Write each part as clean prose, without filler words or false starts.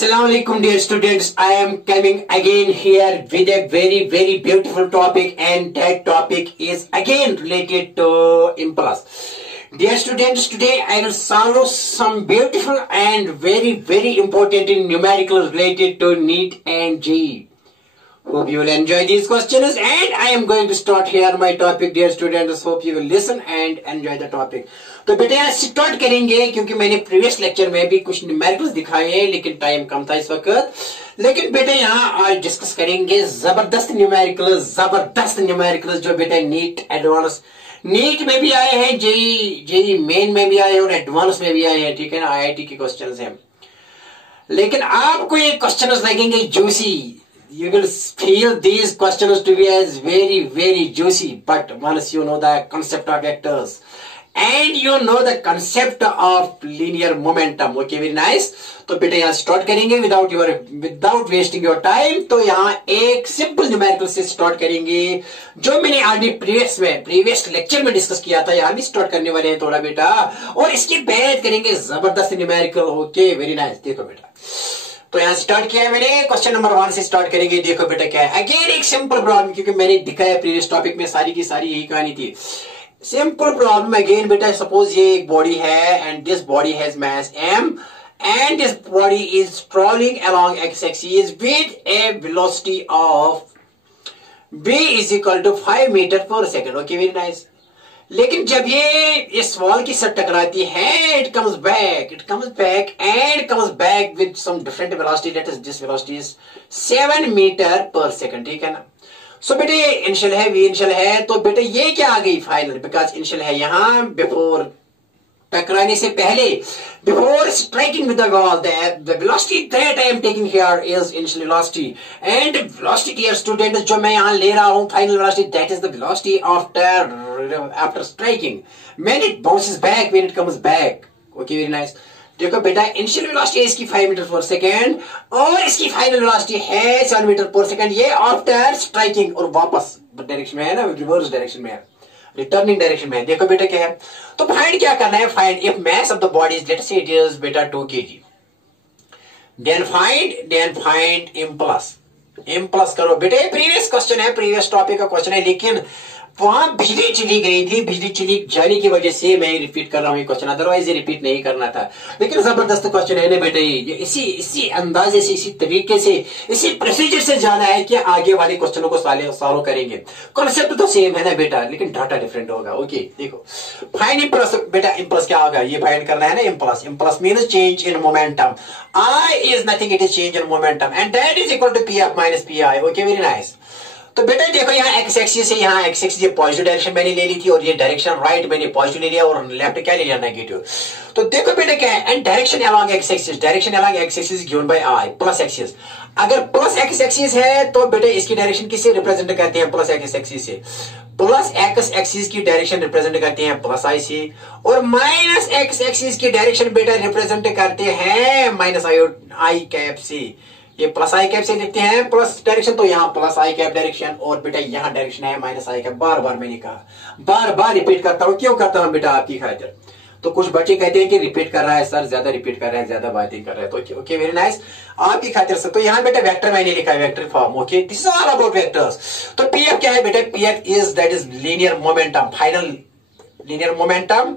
Assalamu alaikum dear students. I am coming again here with a very beautiful topic, and that topic is again related to impulse. Dear students, today I will solve some beautiful and very important numerical related to NEET and JEE. Hope you will enjoy these questions, and I am going to start here my topic. Dear students, hope you will listen and enjoy the topic. तो बेटे यहाँ start करेंगे, क्योंकि मैंने previous lecture में भी कुछ numericals दिखाए हैं, लेकिन टाइम कम था इस वक्त। लेकिन बेटे यहाँ आज डिस्कस करेंगे जबरदस्त न्यूमेरिकल्स जो बेटे नीट एडवांस, नीट में भी आए हैं, जेई मेन में भी आए हैं और एडवांस में भी आए हैं, ठीक है ना, आईआईटी के क्वेश्चंस हैं। लेकिन आपको ये क्वेश्चंस लगेंगे juicy. You will feel these questions to be as very juicy, but once you know the concept of vectors and you know the concept of linear momentum, okay, very nice. तो बेटे यहाँ start करेंगे without wasting your time. तो यहाँ एक simple numerical से start करेंगे जो मैंने ऑलरेडी प्रीवियस लेक्चर में डिस्कस किया था, यहाँ भी स्टार्ट करने वाले हैं थोड़ा बेटा, और इसके बाद करेंगे जबरदस्त न्यूमेरिकल. Okay, very nice. देखो बेटा, तो यहाँ स्टार्ट किया है मैंने, क्वेश्चन नंबर 1 से स्टार्ट करेंगे. देखो बेटा क्या है, अगेन एक सिंपल प्रॉब्लम, क्योंकि मैंने दिखाया प्रीवियस टॉपिक में सारी की सारी यही कहानी थी. सिंपल प्रॉब्लम अगेन बेटा, सपोज ये एक बॉडी है and this body has mass m and this body is crawling along x-axis with a velocity of v is equal to 5 meter per second. Okay, very nice. लेकिन जब ये इस wall की साथ टकराती है, it comes back with some different velocity. That is, this velocity is 7 meter per second. ठीक है ना. सो बेटे ये इनिशियल है, वी इनिशियल है, तो बेटे ये क्या आ गई फाइनल, बिकॉज इनिशियल है यहाँ, बिफोर टकराने से पहले, before striking with the wall, the velocity that I am taking here is initial velocity, and velocity dear student जो मैं यहाँ ले रहा हूँ final velocity, that is the velocity after striking, when it bounces back, when it comes back. Okay, very nice. देखो बेटा, initial velocity इसकी 5 meter पर सेकेंड और इसकी फाइनल वेलोसिटी है 7 मीटर पर सेकेंड. ये आफ्टर स्ट्राइकिंग और वापस डायरेक्शन में है ना, रिवर्स डायरेक्शन में है, रिटर्निंग डायरेक्शन में है. देखो बेटा क्या है, तो फाइंड क्या करना है, find if mass of the body is, let's say it is बेटा 2 kg, देन फाइंड इम्पल्स करो. बेटे प्रीवियस क्वेश्चन है, प्रीवियस टॉपिक का क्वेश्चन है, लेकिन वहां बिजली चली गई थी, बिजली चली जाने की वजह से मैं रिपीट कर रहा हूं ये क्वेश्चन, अदरवाइज ये रिपीट नहीं करना था. लेकिन जबरदस्त क्वेश्चन है ना बेटे, इसी अंदाजे से, इसी तरीके से, इसी प्रोसीजर से जाना है कि आगे वाले क्वेश्चनों को सॉल्व करेंगे. कॉन्सेप्ट तो सेम है ना बेटा, लेकिन डाटा डिफरेंट होगा. ओके, देखो फाइंड इम्पल्स. बेटा इम्पल्स क्या होगा, ये फाइंड करना है ना. Impulse means change in momentum. I is nothing, it is change in momentum, and that is equal to pf minus pi. Okay, very nice. तो बेटा देखो यहाँ एक्स एक्सिस है, यहाँ एक्स एक्सिस ये पॉजिटिव डायरेक्शन मैंने ले ली थी, और ये डायरेक्शन राइट मैंने पॉजिटिव ले लिया, और लेफ्ट क्या ले लिया, नेगेटिव. तो देखो बेटा क्या है, and direction along X axis given by I plus axis. अगर प्लस एक्स एक्सिस है तो बेटा इसकी डायरेक्शन किससे रिप्रेजेंट करते हैं, प्लस एक्स एक्सिस से. प्लस एक्स एक्सिस की डायरेक्शन रिप्रेजेंट करते हैं प्लस आई से, और माइनस एक्स एक्सिस की डायरेक्शन बेटा रिप्रेजेंट करते हैं माइनस आई कैप से. ये प्लस आई कैप से लिखते हैं प्लस डायरेक्शन, तो यहाँ प्लस आई कैप डायरेक्शन, और बेटा यहाँ डायरेक्शन है माइनस आई कैप. बार मैंने कहा, बार रिपीट करता हूँ. क्यों करता हूँ बेटा, आपकी खातिर. तो कुछ बच्चे कहते हैं कि रिपीट कर रहा है सर, ज्यादा रिपीट कर रहा है, ज्यादा बातें कर रहा है, तो ओके, वेरी नाइस, आपकी खातिर से. तो यहाँ बेटा वेक्टर मैंने लिखा है, vector form. Okay, this is all about vectors. तो पीएफ क्या है बेटा, PF is that is linear momentum, final linear momentum,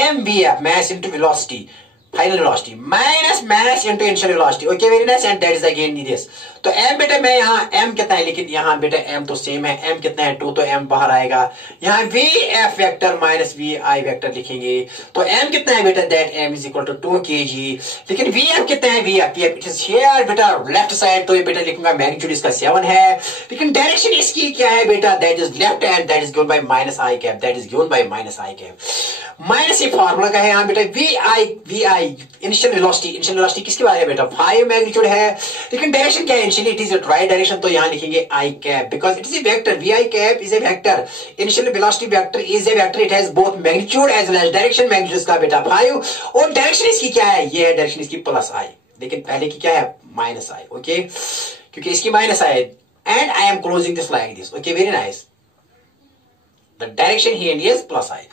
M V F mass into velocity, final velocity minus mass into initial velocity. Okay, very nice, and that is again this. तो m बेटा मैं यहाँ m कितना है, लेकिन यहाँ बेटा m तो सेम है, m कितना है 2, तो m बाहर आएगा. यहाँ v f vector minus v i vector लिखेंगे. तो m कितना है बेटा, that m is equal to 2 kg. लेकिन v f कितना है, v f it is here बेटा लेफ्ट साइड, तो ये बेटा लिखूंगा मैग्नीट्यूड इसका 7 है, लेकिन डायरेक्शन इसकी क्या है बेटा, that is left, and that is given bye minus I cap, that is given bye minus I cap. Minus ये फार्मूला का है यहाँ बेटा, vi इनिशियल वेलोसिटी किसके बारे में बेटा, 5 मैग्नीट्यूड है, लेकिन डायरेक्शन क्या है, initially it is right direction, तो यहाँ लिखेंगे I cap, because it is a vector. vi cap is a vector, initial velocity vector is a vector, it has both magnitude as well as direction. Magnitude इसका बेटा 5, और direction इसकी क्या है, ये है डायरेक्शन इसकी प्लस आई, लेकिन पहले की क्या है, माइनस आई. ओके, क्योंकि इसकी minus I, and I am closing this like this. Okay, very nice, the direction here is plus I.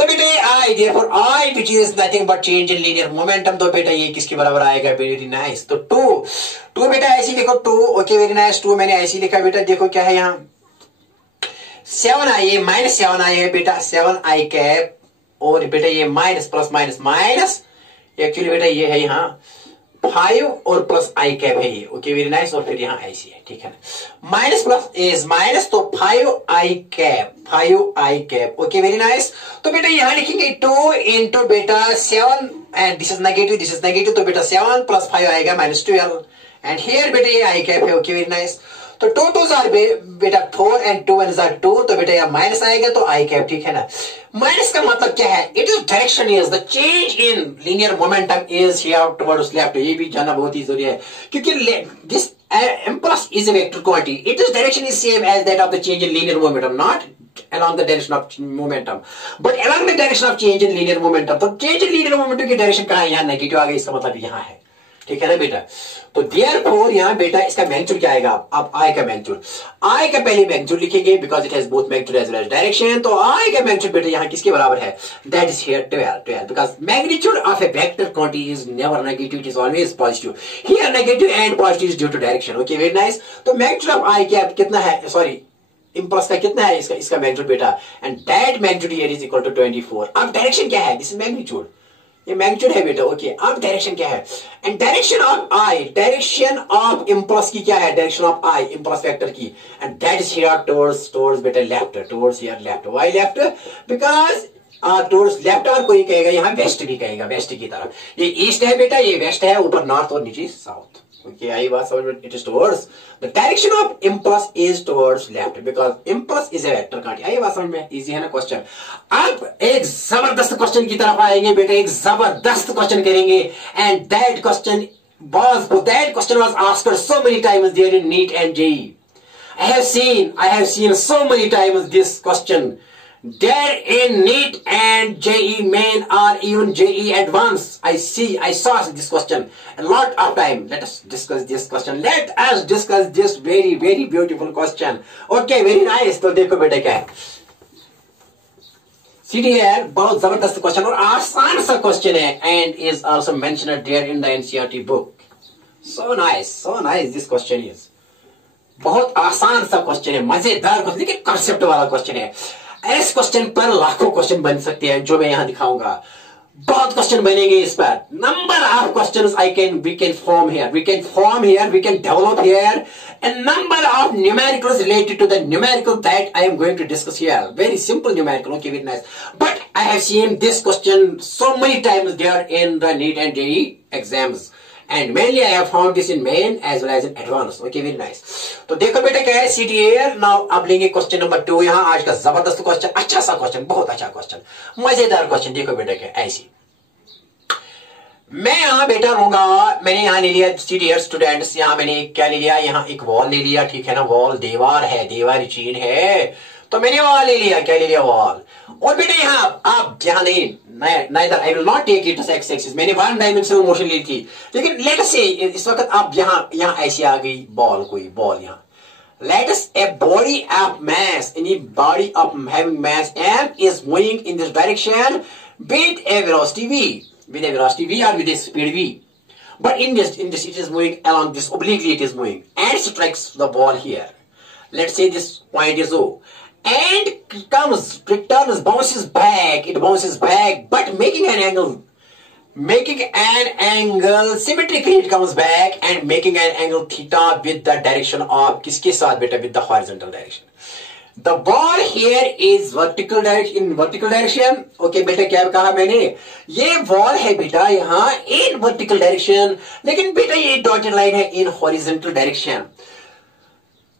तो बेटा ये आई therefore I which is nothing but change in linear momentum, तो बेटा ये किसके बराबर आएगा? Very nice. तो टू बेटा ऐसे लिखो, two okay very nice. Two मैंने ऐसे लिखा बेटा, देखो क्या है यहाँ 7i है माइनस 7i है बेटा 7i कैप, और बेटा ये minus plus minus minus, actually बेटा ये है यहाँ 5 और प्लस आई कैप है ये, ओके वेरी नाइस। और फिर यहाँ ऐसी है, ठीक है ना, माइनस प्लस इज माइनस, तो 5i cap, okay very nice. तो बेटा यहाँ लिखेंगे 2 इंटू बेटा 7 एंड दिस इज नेगेटिव, तो बेटा 7 प्लस 5 आएगा -12 एंड हियर बेटा ये आई कैप है, ओके वेरी नाइस। तो 2 2s आर बेटा 4 एंड 2 1s आर 2, तो बेटा यहाँ माइनस आएगा तो आई कैप, ठीक है ना। माइनस का मतलब क्या है? It is direction is the change in linear momentum is here towards left, ये भी जानना बहुत ही जरूरी है क्योंकि this impulse is a vector quantity, it is direction is same as that of the change in linear momentum, not along the direction of momentum but along the direction of change in linear momentum। तो change in linear momentum की direction कहाँ है? यहाँ negative आ गई, इसका मतलब यहाँ है, ठीक है ना बेटा। तो therefore यहाँ बेटा इसका मैग्नीट्यूड क्या आएगा? अब I का मैग्नीट्यूड, I का पहले मैग्नीट्यूड लिखेंगे because it has both magnitude as well as direction. तो I का मैग्नीट्यूड बेटा यहाँ किसके बराबर है? That is here 12 because magnitude of a vector quantity is never negative, it is always positive. Here negative and positive is due to direction, okay very nice. तो magnitude of I क्या कितना है? Sorry impulse का कितना है? इसका magnitude बेटा, and that magnitude here is equal to 24। अब डायरेक्शन क्या है? दिस इज मैग्नीट्यूड, ये मैग्नीट्यूड है बेटा, ओके। अब डायरेक्शन क्या है? And direction of I, direction of impulse की क्या है? Direction of I impulse vector की, and that is here towards बेटा left, towards here left. Why left? Because towards left, और कोई कहेगा यहाँ वेस्ट भी कहेगा, वेस्ट की तरफ। ये ईस्ट है बेटा, ये वेस्ट है, ऊपर नॉर्थ और नीचे साउथ, ओके। आई बात समझ में? It is towards the direction of impulse is towards left because impulse is a vector quantity. आई बात समझ में? इजी है ना क्वेश्चन। अब एक जबरदस्त क्वेश्चन की तरफ आएंगे बेटा, एक जबरदस्त क्वेश्चन करेंगे, and that question was asked so many times there in NEET and JEE. I have seen so many times this question there in NEET and JEE main or even JEE advanced. I saw this question a lot of time. Let us discuss this question. Let us discuss this very very beautiful question. Okay, very nice. तो देखो बेटा क्या है, CDR बहुत जबरदस्त question और आसान सा क्वेश्चन है, and is also mentioned there in the NCERT book. So nice this question is. बहुत आसान सा क्वेश्चन है, मजेदार क्वेश्चन, लेकिन कॉन्सेप्ट वाला क्वेश्चन है। इस क्वेश्चन पर लाखों क्वेश्चन बन सकते हैं, जो मैं यहां दिखाऊंगा। बहुत क्वेश्चन बनेंगे इस पर। Number of questions we can form here, we can develop here a number of numericals related to the numerical that I am going to discuss here. Very simple numerical, okay, very nice. But I have seen this question so many times there in the NEET and JEE exams. And mainly I have found this in main as well as in advanced. Okay, very nice. तो देखो बेटा क्या है CDR। Now अब लेंगे question number 2 यहाँ, आज का जबरदस्त क्वेश्चन, अच्छा सा क्वेश्चन, बहुत अच्छा क्वेश्चन, मजेदार क्वेश्चन। देखो बेटा क्या ऐसी, मैं यहाँ बेटा रहूंगा, मैंने यहाँ ले लिया CDR स्टूडेंट्स, यहाँ मैंने क्या ले लिया? यहाँ एक वॉल ले लिया, ठीक है ना, वॉल दीवार है, दीवार चीन है, तो मैंने वॉल ले लिया, क्या ले लिया? वॉल। और बेटा यहाँ आप यहाँ नहीं, neither I will not take it as x axis, मैंने 1 डायमेंशनल मोशन ली थी, लेकिन लेट अस से इस वक्त आप यहाँ ऐसी आ गई बॉल, कोई बॉल यहाँ, let us a body of mass, any body of having mass m is moving in this direction with a velocity v or with a speed v, but in this it is moving along this obliquely, it is moving and strikes the ball here. Let's say this point is O, and returns, bounces back, but making an angle symmetrically, it comes back and making an angle theta with the direction of किसके साथ बेटा? with the horizontal direction. The ball here is vertical direction. Okay बेटा, क्या कहा मैंने? ये ball है बेटा यहाँ in vertical direction, लेकिन बेटा ये डॉटेड लाइन है in horizontal direction।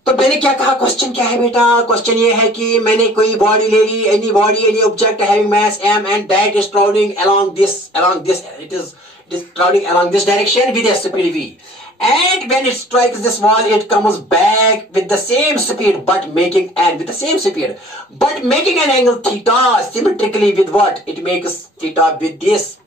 तो मैंने क्या कहा? क्वेश्चन क्या है बेटा? क्वेश्चन ये है कि मैंने कोई बॉडी ले ली, any object having mass m and that is traveling along this it is traveling along this direction with a speed v, and when it strikes this wall it comes back with the same speed but making an angle theta symmetrically with what? It makes theta with this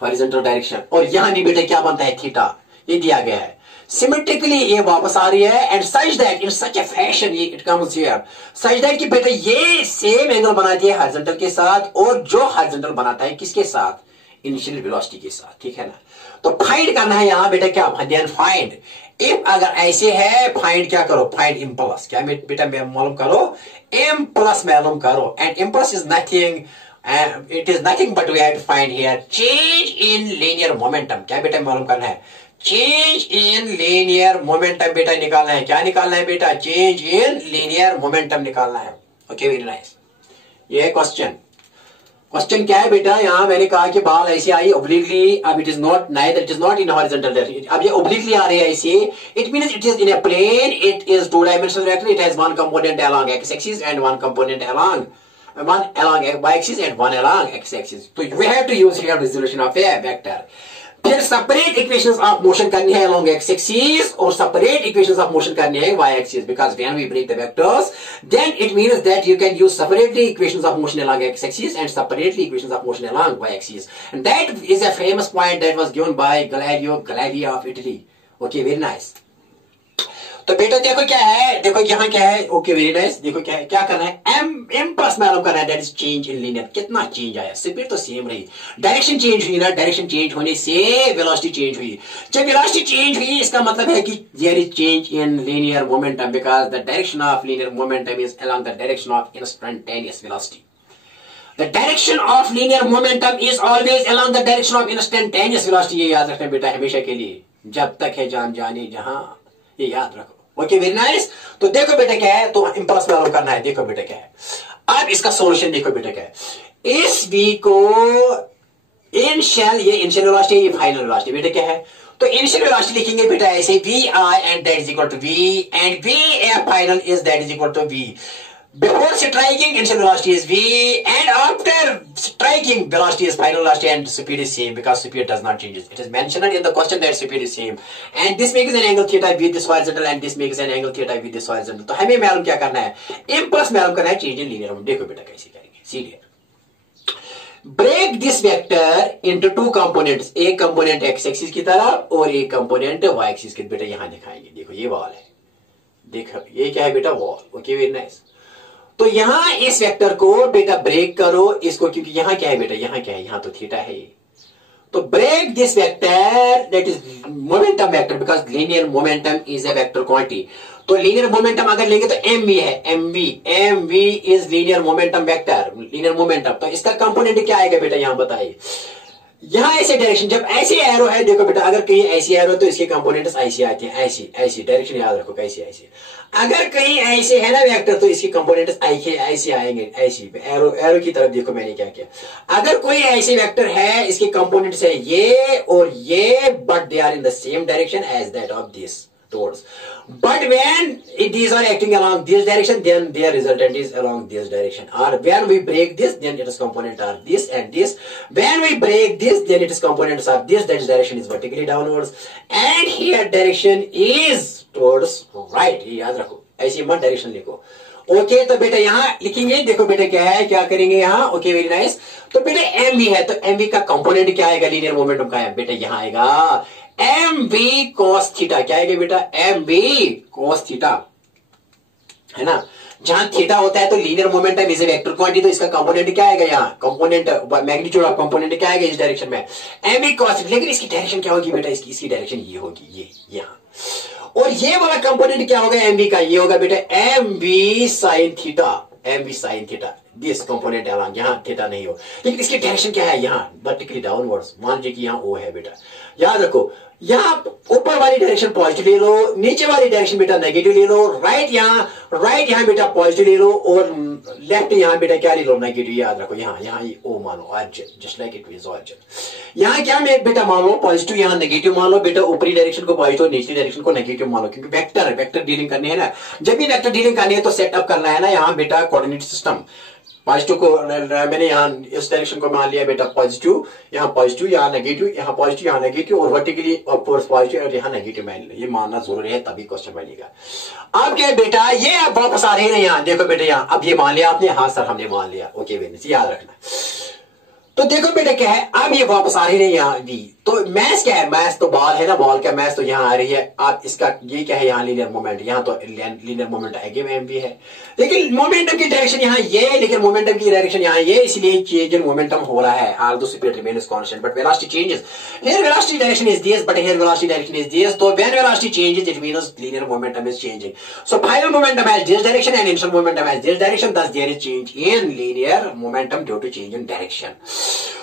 horizontal direction। और यहाँ भी बेटा क्या बनता है? Theta, ये दिया गया है। सिमेट्रिकली ये वापस आ रही है, and such that in such A fashion it comes here, such that कि बेटा ये सेम एंगल बनाती है हॉरिजॉन्टल के साथ, और जो हॉरिजॉन्टल बनाता है किसके साथ, इनिशियल वेलोसिटी के साथ, ठीक है ना। तो फाइंड करना है यहां बेटा क्या, देन फाइंड इफ, अगर ऐसे है फाइंड क्या करो, फाइंड इम्पल्स, क्या बेटा मालूम करो, इम्पल्स मालूम करो, and impulse is nothing, it is nothing but we have to find here change in linear momentum, क्या बेटा मालूम करना है, चेंज इन लीनियर मोमेंटम बेटा निकालना है, क्या निकालना है बेटा, चेंज इन लीनियर मोमेंटम निकालना है। ओके वेरी नाइस, ये क्वेश्चन क्या है बेटा, यहां मैंने कहा कि बाल ऐसे आई ओब्लिकली, अब it is not neither, it is not in horizontal direction, अब ये ओब्लिकली आ रही है ऐसे, it means it is in a plane, it is two dimensional vector, it has one component along X axis and one component along y axis and one along x axis, तो we have to use here resolution of a vector। फिर separate equations of motion करनी है along x axis और separate equations of motion करनी है y axis, because when we break the vectors then it means that you can use separately equations of motion along x axis and separately equations of motion along y axis, and that is a famous point that was given by Galileo of Italy। okay very nice, तो बेटा देखो क्या है, देखो यहाँ क्या है, okay very nice, देखो क्या है, क्या करना है, एम प्लस मालूम करना है, that is change in linear, कितना चेंज आया, स्पीड तो सेम रही, डायरेक्शन चेंज हुई ना, डायरेक्शन चेंज होने से वेलोसिटी चेंज हुई, जब वेलोसिटी चेंज हुई इसका मतलब है कि there is change in linear momentum, because the direction of linear momentum is along the direction of instantaneous velocity, the direction of linear momentum is always along the direction of instantaneous velocity, ये याद रखना बेटा हमेशा के लिए, जब तक है जान जाने जहां, ये याद रखो। ओके वेरी नाइस, तो देखो बेटा क्या है, तो इंपल्स मालूम करना है, देखो बेटा क्या है, अब इसका सॉल्यूशन देखो बेटा क्या है, इस v को इनिशियल, ये इनिशियल वेलोसिटी, ये फाइनल वेलोसिटी, बेटा क्या है, तो इनिशियल वेलोसिटी लिखेंगे बेटा ऐसे vi and that is equal to v and v final is that is equal to v, before striking initial velocity is v and after striking velocity is final velocity, and speed is same because speed does not change, it is mentioned in the question that speed is same, and this makes an angle theta with this horizontal and this makes an angle theta with this horizontal, तो हमें मालूम क्या करना है, impulse मालूम करना है, change in linear, देखो बेटा कैसे करेंगे, सीधे break this vector into two components, एक कंपोनेंट एक्स एक्सिस की तरफ और एक कंपोनेंट वाई एक्सिस की, बेटा यहां दिखाएंगे, देखो ये वॉल है, देखो ये क्या है बेटा वॉल। ओके वेरी नाइस, तो यहां इस वेक्टर को बेटा ब्रेक करो इसको, क्योंकि यहां क्या है बेटा, यहां क्या है, यहां तो थीटा है, तो break this vector that is momentum vector, because linear momentum is a vector quantity, तो लीनियर मोमेंटम अगर लेंगे तो एम वी है, M V is linear momentum vector, linear momentum, तो इसका कंपोनेंट क्या आएगा बेटा, यहां बताइए, यहां ऐसे डायरेक्शन, जब ऐसे एरो है, देखो बेटा अगर कहीं ऐसी एरो तो इसके कंपोनेंट्स ऐसे आते हैं, ऐसी डायरेक्शन याद रखो कैसे ऐसे, अगर कहीं ऐसे है ना वेक्टर तो इसके कंपोनेंट्स ऐसे आएंगे, ऐसी एरो की तरफ देखो मैंने क्या किया, अगर कोई ऐसे वेक्टर है इसके कंपोनेंट्स है ये और ये, but they are in the same direction as that of this towards, but when these are acting along this direction then their resultant is along this direction, or when we break this then its component are this and this, when we break this then its components are this, that direction is vertically downwards and here direction is towards right, ये याद रखो, ऐसी मत direction लिखो। Okay तो बेटा यहां लिखेंगे, देखो बेटा क्या है, क्या करेंगे यहां, ओके वेरी नाइस, तो बेटा एम वी है, तो एम वी का कंपोनेंट क्या आएगा, लीनियर मोमेंटम का है, बेटा यहां आएगा एम वी कॉस थीटा, क्या आएगा बेटा, एम वी कॉस थीटा, है ना, जहां थीटा होता है तो linear momentum is a vector quantity, तो इसका कंपोनेंट क्या आएगा, यहाँ कंपोनेंट मैग्नीट्यूड ऑफ कंपोनेंट क्या आएगा इस डायरेक्शन में, एम वी कॉस, लेकिन इसकी डायरेक्शन क्या होगी बेटा, इसकी डायरेक्शन ये होगी, ये यहाँ, और ये वाला कंपोनेंट क्या होगा एम वी का, ये होगा बेटा M we sine theta, M we sine theta, this component along, यहाँ थीटा नहीं हो, लेकिन इसकी डायरेक्शन क्या है, यहाँ वर्टिकली डाउनवर्ड्स, मान लीजिए कि यहाँ ओ है बेटा, याद रखो यहाँ ऊपर वाली डायरेक्शन पॉजिटिव ले लो, नीचे वाली डायरेक्शन बेटा नेगेटिव ले लो, राइट यहाँ बेटा पॉजिटिव ले लो और लेफ्ट यहाँ बेटा क्या ले लो, नेगेटिव, याद रखो यहाँ ये ओ मानो origin, just like it is origin, यहाँ क्या मैं बेटा मान लो पॉजिटिव, यहाँ नेगेटिव मान लो बेटा, ऊपरी डायरेक्शन को पॉजिटिव, निचली डायरेक्शन को नेगेटिव मान लो, क्योंकि वेक्टर डीलिंग करनी है ना, जब भी वेक्टर डीलिंग करनी है तो सेटअप करना है ना यहाँ बेटा कोऑर्डिनेट सिस्टम, पॉजिटिव को मैंने यहाँ इस डायरेक्शन को मान लिया बेटा पॉजिटिव, यहाँ नेगेटिव, यहाँ पॉजिटिव, यहाँ नेगेटिव, और वर्टिकली अपवर्ड्स पॉजिटिव और यहाँ नेगेटिव मान लिया, ये मानना जरूरी है तभी क्वेश्चन बनेगा। अब क्या बेटा ये अब वापस आ रहे हैं यहाँ, देखो बेटा यहाँ अब ये मान लिया आपने, हाँ सर हमने मान लिया, ओके बेटा याद रखना। तो देखो बेटा क्या है, अब ये वापस आ रही है यहाँ वी, तो मैस क्या है, मैस तो बॉल है ना, बॉल का मैस तो यहाँ आ रही है। आप इसका ये क्या है, यहाँ लीनियर मोमेंट, यहाँ तो लीनियर मोमेंट आगे में भी है, लेकिन मोमेंटम की डायरेक्शन यहाँ ये, लेकिन मोमेंटम की डायरेक्शन यहाँ ये, इसलिए चेंज इन मोमेंटम हो रहा है। although speed remains constant but velocity changes, here velocity direction is this but here velocity direction is this, so when velocity changes it means linear momentum is changing, so final momentum has this direction and initial momentum has this direction, thus there is change in linear momentum due to change in direction।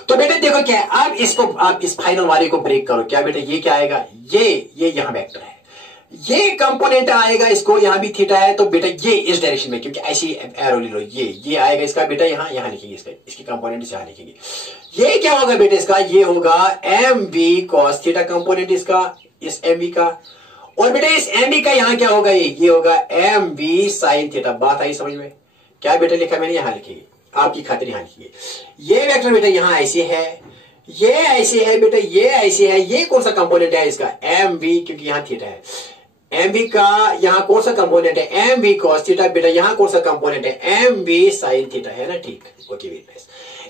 तो बेटा देखो क्या है, अब इसको आप इस final वाले को ब्रेक करो, क्या बेटा ये क्या आएगा, ये यहाँ वेक्टर है, ये कंपोनेंट आएगा, इसको यहाँ भी थीटा है, तो बेटा ये इस डायरेक्शन में, क्योंकि ऐसी एरो ले लो, ये आएगा इसका बेटा यहाँ लिखेंगे, इसकी कंपोनेंट यहाँ लिखेंगे। ये क्या होगा बेटा इसका, ये होगा M V cos theta component इसका, इस एम वी का, और बेटा इस एम वी का यहाँ क्या होगा, ये होगा एम वी साइन थीटा। बात आई समझ में, क्या बेटा लिखा मैंने, यहाँ लिखेंगे आपकी खातिर, यहाँ लिखिए। ये वेक्टर बेटा यहाँ ऐसे है, ये ऐसे है बेटा, ये ऐसे है, ये कौन सा कंपोनेंट है इसका, एम वी, क्योंकि यहाँ थीटा है, एम वी का यहाँ कौन सा कंपोनेंट है, एम वी कॉस थीटा, बेटा यहाँ कौन सा कंपोनेंट है, एम वी साइन थीटा, है ना, ठीक, ओके वेरी नाइस।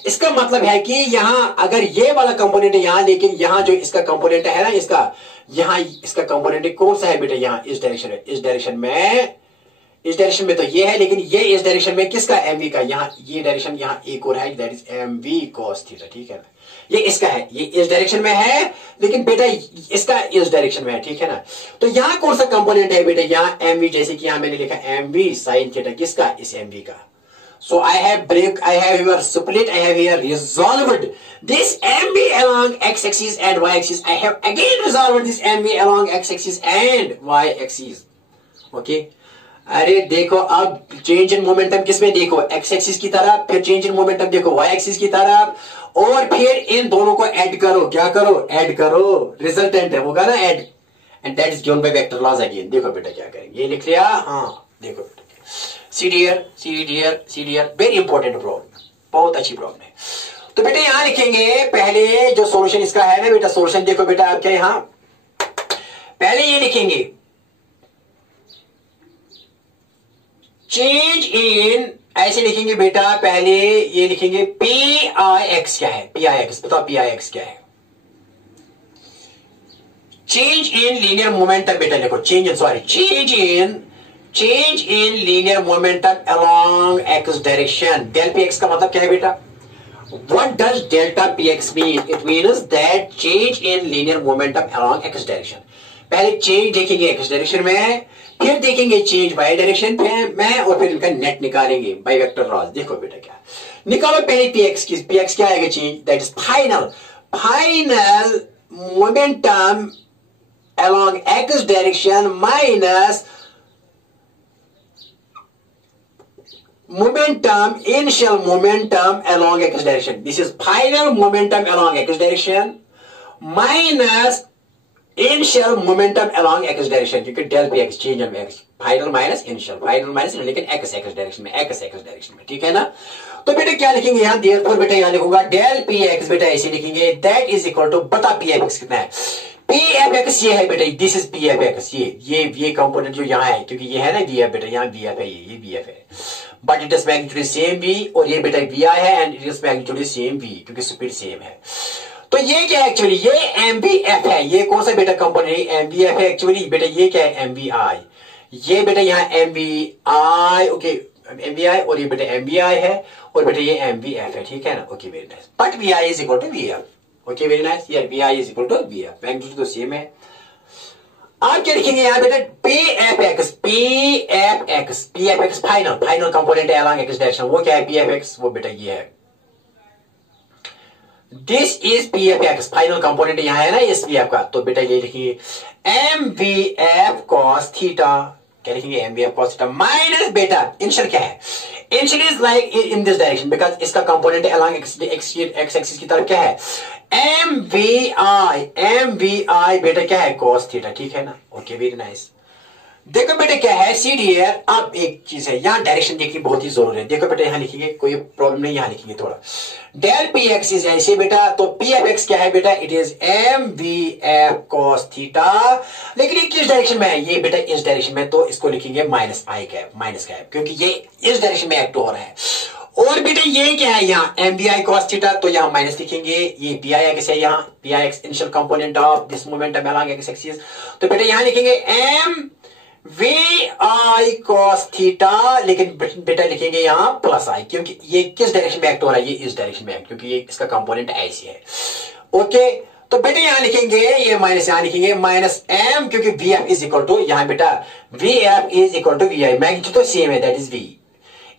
इसका मतलब है कि यहाँ अगर ये वाला कंपोनेंट है यहाँ, लेकिन यहाँ जो इसका कंपोनेंट है ना, इसका यहाँ इसका कंपोनेंट कौन सा है बेटा, यहाँ इस डायरेक्शन में, इस डायरेक्शन में तो ये है, लेकिन ये इस डायरेक्शन में किसका, एम वी का, यहाँ ये डायरेक्शन यहाँ एक और है, that is M V cos theta, ठीक है ना, ये इसका है, ये इस डायरेक्शन में है, लेकिन बेटा इसका इस डायरेक्शन में है, ठीक है ना। तो यहाँ कौन सा कंपोनेंट है बेटा, यहाँ एम वी, जैसे कि यहाँ मैंने लिखा एम वी साइन थीटा, किसका, इस एम वी का। So I have here split, I have here resolved this MV along x-axis and y-axis. I have again resolved this MV along x-axis and y-axis. Okay. अरे देखो अब change in momentum किसमें, देखो x axis की तरफ, फिर change in momentum देखो Y axis की तरफ, और फिर इन दोनों को ऐड करो, क्या करो, ऐड करो, रिजल्टेंट है होगा ना add, and that is given by vector laws again. देखो बेटा क्या करेंगे, ये लिख लिया, हाँ देखो बेटा, सी डियर वेरी इंपॉर्टेंट प्रॉब्लम, बहुत अच्छी प्रॉब्लम है। तो बेटा यहां लिखेंगे पहले जो सॉल्यूशन इसका है ना बेटा, सॉल्यूशन देखो बेटा आपके यहां पहले ये लिखेंगे चेंज इन, ऐसे लिखेंगे बेटा, पहले ये लिखेंगे पी आई एक्स क्या है, पी आई एक्स बताओ, पी आई एक्स क्या है, चेंज इन लीनियर मोमेंटम, बेटा देखो change in linear momentum along X direction. Del P x का मतलब क्या है बेटा, what does delta P X mean, it means that change in linear momentum along X direction. पहले चेंज देखेंगे X direction में, फिर देखेंगे चेंज वाई डायरेक्शन में, और फिर इनका नेट निकालेंगे बाय वेक्टर लॉज। देखो बेटा क्या निकालो, पहले पी एक्स की, पी एक्स क्या आएगा, change that is final momentum along X direction minus initial momentum along x direction. This is final momentum along x direction minus initial momentum along x direction, क्योंकि del p x change of x, final minus initial, लेकिन x direction में, ठीक है ना। तो बेटा क्या लिखेंगे यहाँ, देयरफॉर बेटा यहाँ लिखूंगा del p x, बेटा ऐसे लिखेंगे, दैट इज इक्वल टू, बता p f x कितना है, p f x ये है बेटा, this is p f x, ये कंपोनेंट जो यहाँ है, क्योंकि ये है ना v f बेटा, यहाँ v f है, ये v f है, but it is magnitude same v, और ये बेटा vi है, and it is magnitude same v, क्योंकि स्पीड सेम है। तो ये क्या है एक्चुअली, ये MVF है, ये कौन सा बेटा कंपोनेंट है, MVF है एक्चुअली बेटा, ये क्या है MVI, ये बेटा यहाँ MVI, ओके MVI, और ये बेटा MVI है, और बेटा ये MVF है, ठीक है ना, okay very nice, but VI is equal to VF, okay very nice, ये VI is equal to VF, magnitude तो सेम है। आप क्या लिखेंगे यहाँ बेटा, PFX फाइनल कंपोनेंट है अलोंग एक्स डायरेक्शन, वो क्या है PFX, वो बेटा ये है, this is PFX final component यहाँ है ना इस PF का, तो बेटा ये लिखिए MVF cos थीटा, क्या लिखेंगे MVF cos थीटा माइनस बेटा इनिशियल क्या है, initial is like in this direction, because इसका कंपोनेंट है अलोंग एक्स एक्सिस की तरफ, क्या है MVI बेटा क्या है cos थीटा, ठीक है ना, ओके वेरी नाइस। देखो बेटा क्या है CDR, अब एक चीज है यहाँ डायरेक्शन देखनी बहुत ही जरूरी है। देखो बेटा यहाँ लिखेंगे, कोई प्रॉब्लम नहीं, यहाँ लिखेंगे थोड़ा, डेल पी एक्स इज ऐसे बेटा, तो पी एफ एक्स क्या है बेटा, it is MVF cos theta, लेकिन ये किस डायरेक्शन में है, ये बेटा इस डायरेक्शन में, तो इसको लिखेंगे माइनस कैप, क्योंकि ये इस डायरेक्शन में एक्ट हो रहा है, और बेटा ये क्या है यहाँ M B I cos theta, तो यहाँ माइनस लिखेंगे, ये पी आई एक्स है, यहाँ P I X initial component of this momentum along X axis, तो बेटा यहाँ लिखेंगे M V I cos theta, लेकिन बेटा लिखेंगे यहाँ प्लस आई, क्योंकि ये किस डायरेक्शन में एक्ट हो रहा है, ये इस डायरेक्शन में एक्ट, क्योंकि ये इसका कंपोनेंट ऐसी है। ओके, तो बेटा यहां लिखेंगे ये माइनस, यहां लिखेंगे माइनस एम, क्योंकि V F is equal to, यहां बेटा V F is equal to V I, magnitude तो सेम है, that is V,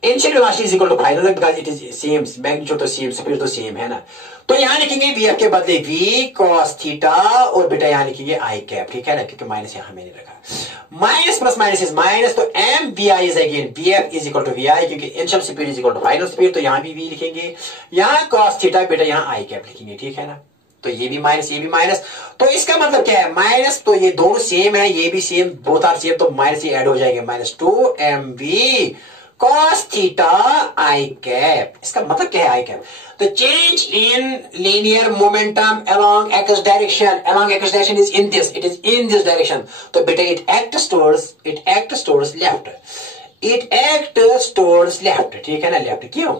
initial velocity is equal to final because it is same, magnitude तो same, speed तो same है ना। तो यहां लिखेंगे वी एफ के बदले वी कॉस थीटा, और बेटा यहां लिखेंगे आई कैप, ठीक है ना, क्योंकि माइनस यहां मैंने रखा, minus plus minus is minus, तो M V I is again V F is equal to V I, क्योंकि initial speed is equal to final speed, तो यहां भी वी लिखेंगे, यहां कॉस थीटा बेटा यहां आई कैप लिखेंगे, ठीक है ना। तो ये भी माइनस, ये भी माइनस, तो इसका मतलब क्या है, माइनस, तो ये दोनों सेम है, ये भी सेम, बोथ आर सेम, तो माइनस ये ऐड हो जाएगा, minus 2 M V cos theta I cap. इसका मतलब क्या है आई कैप, तो change in linear momentum along x direction, along x direction is in this, it is in this direction, तो बेटा it acts towards left, it acts towards left, ठीक है ना, लेफ्ट, क्यों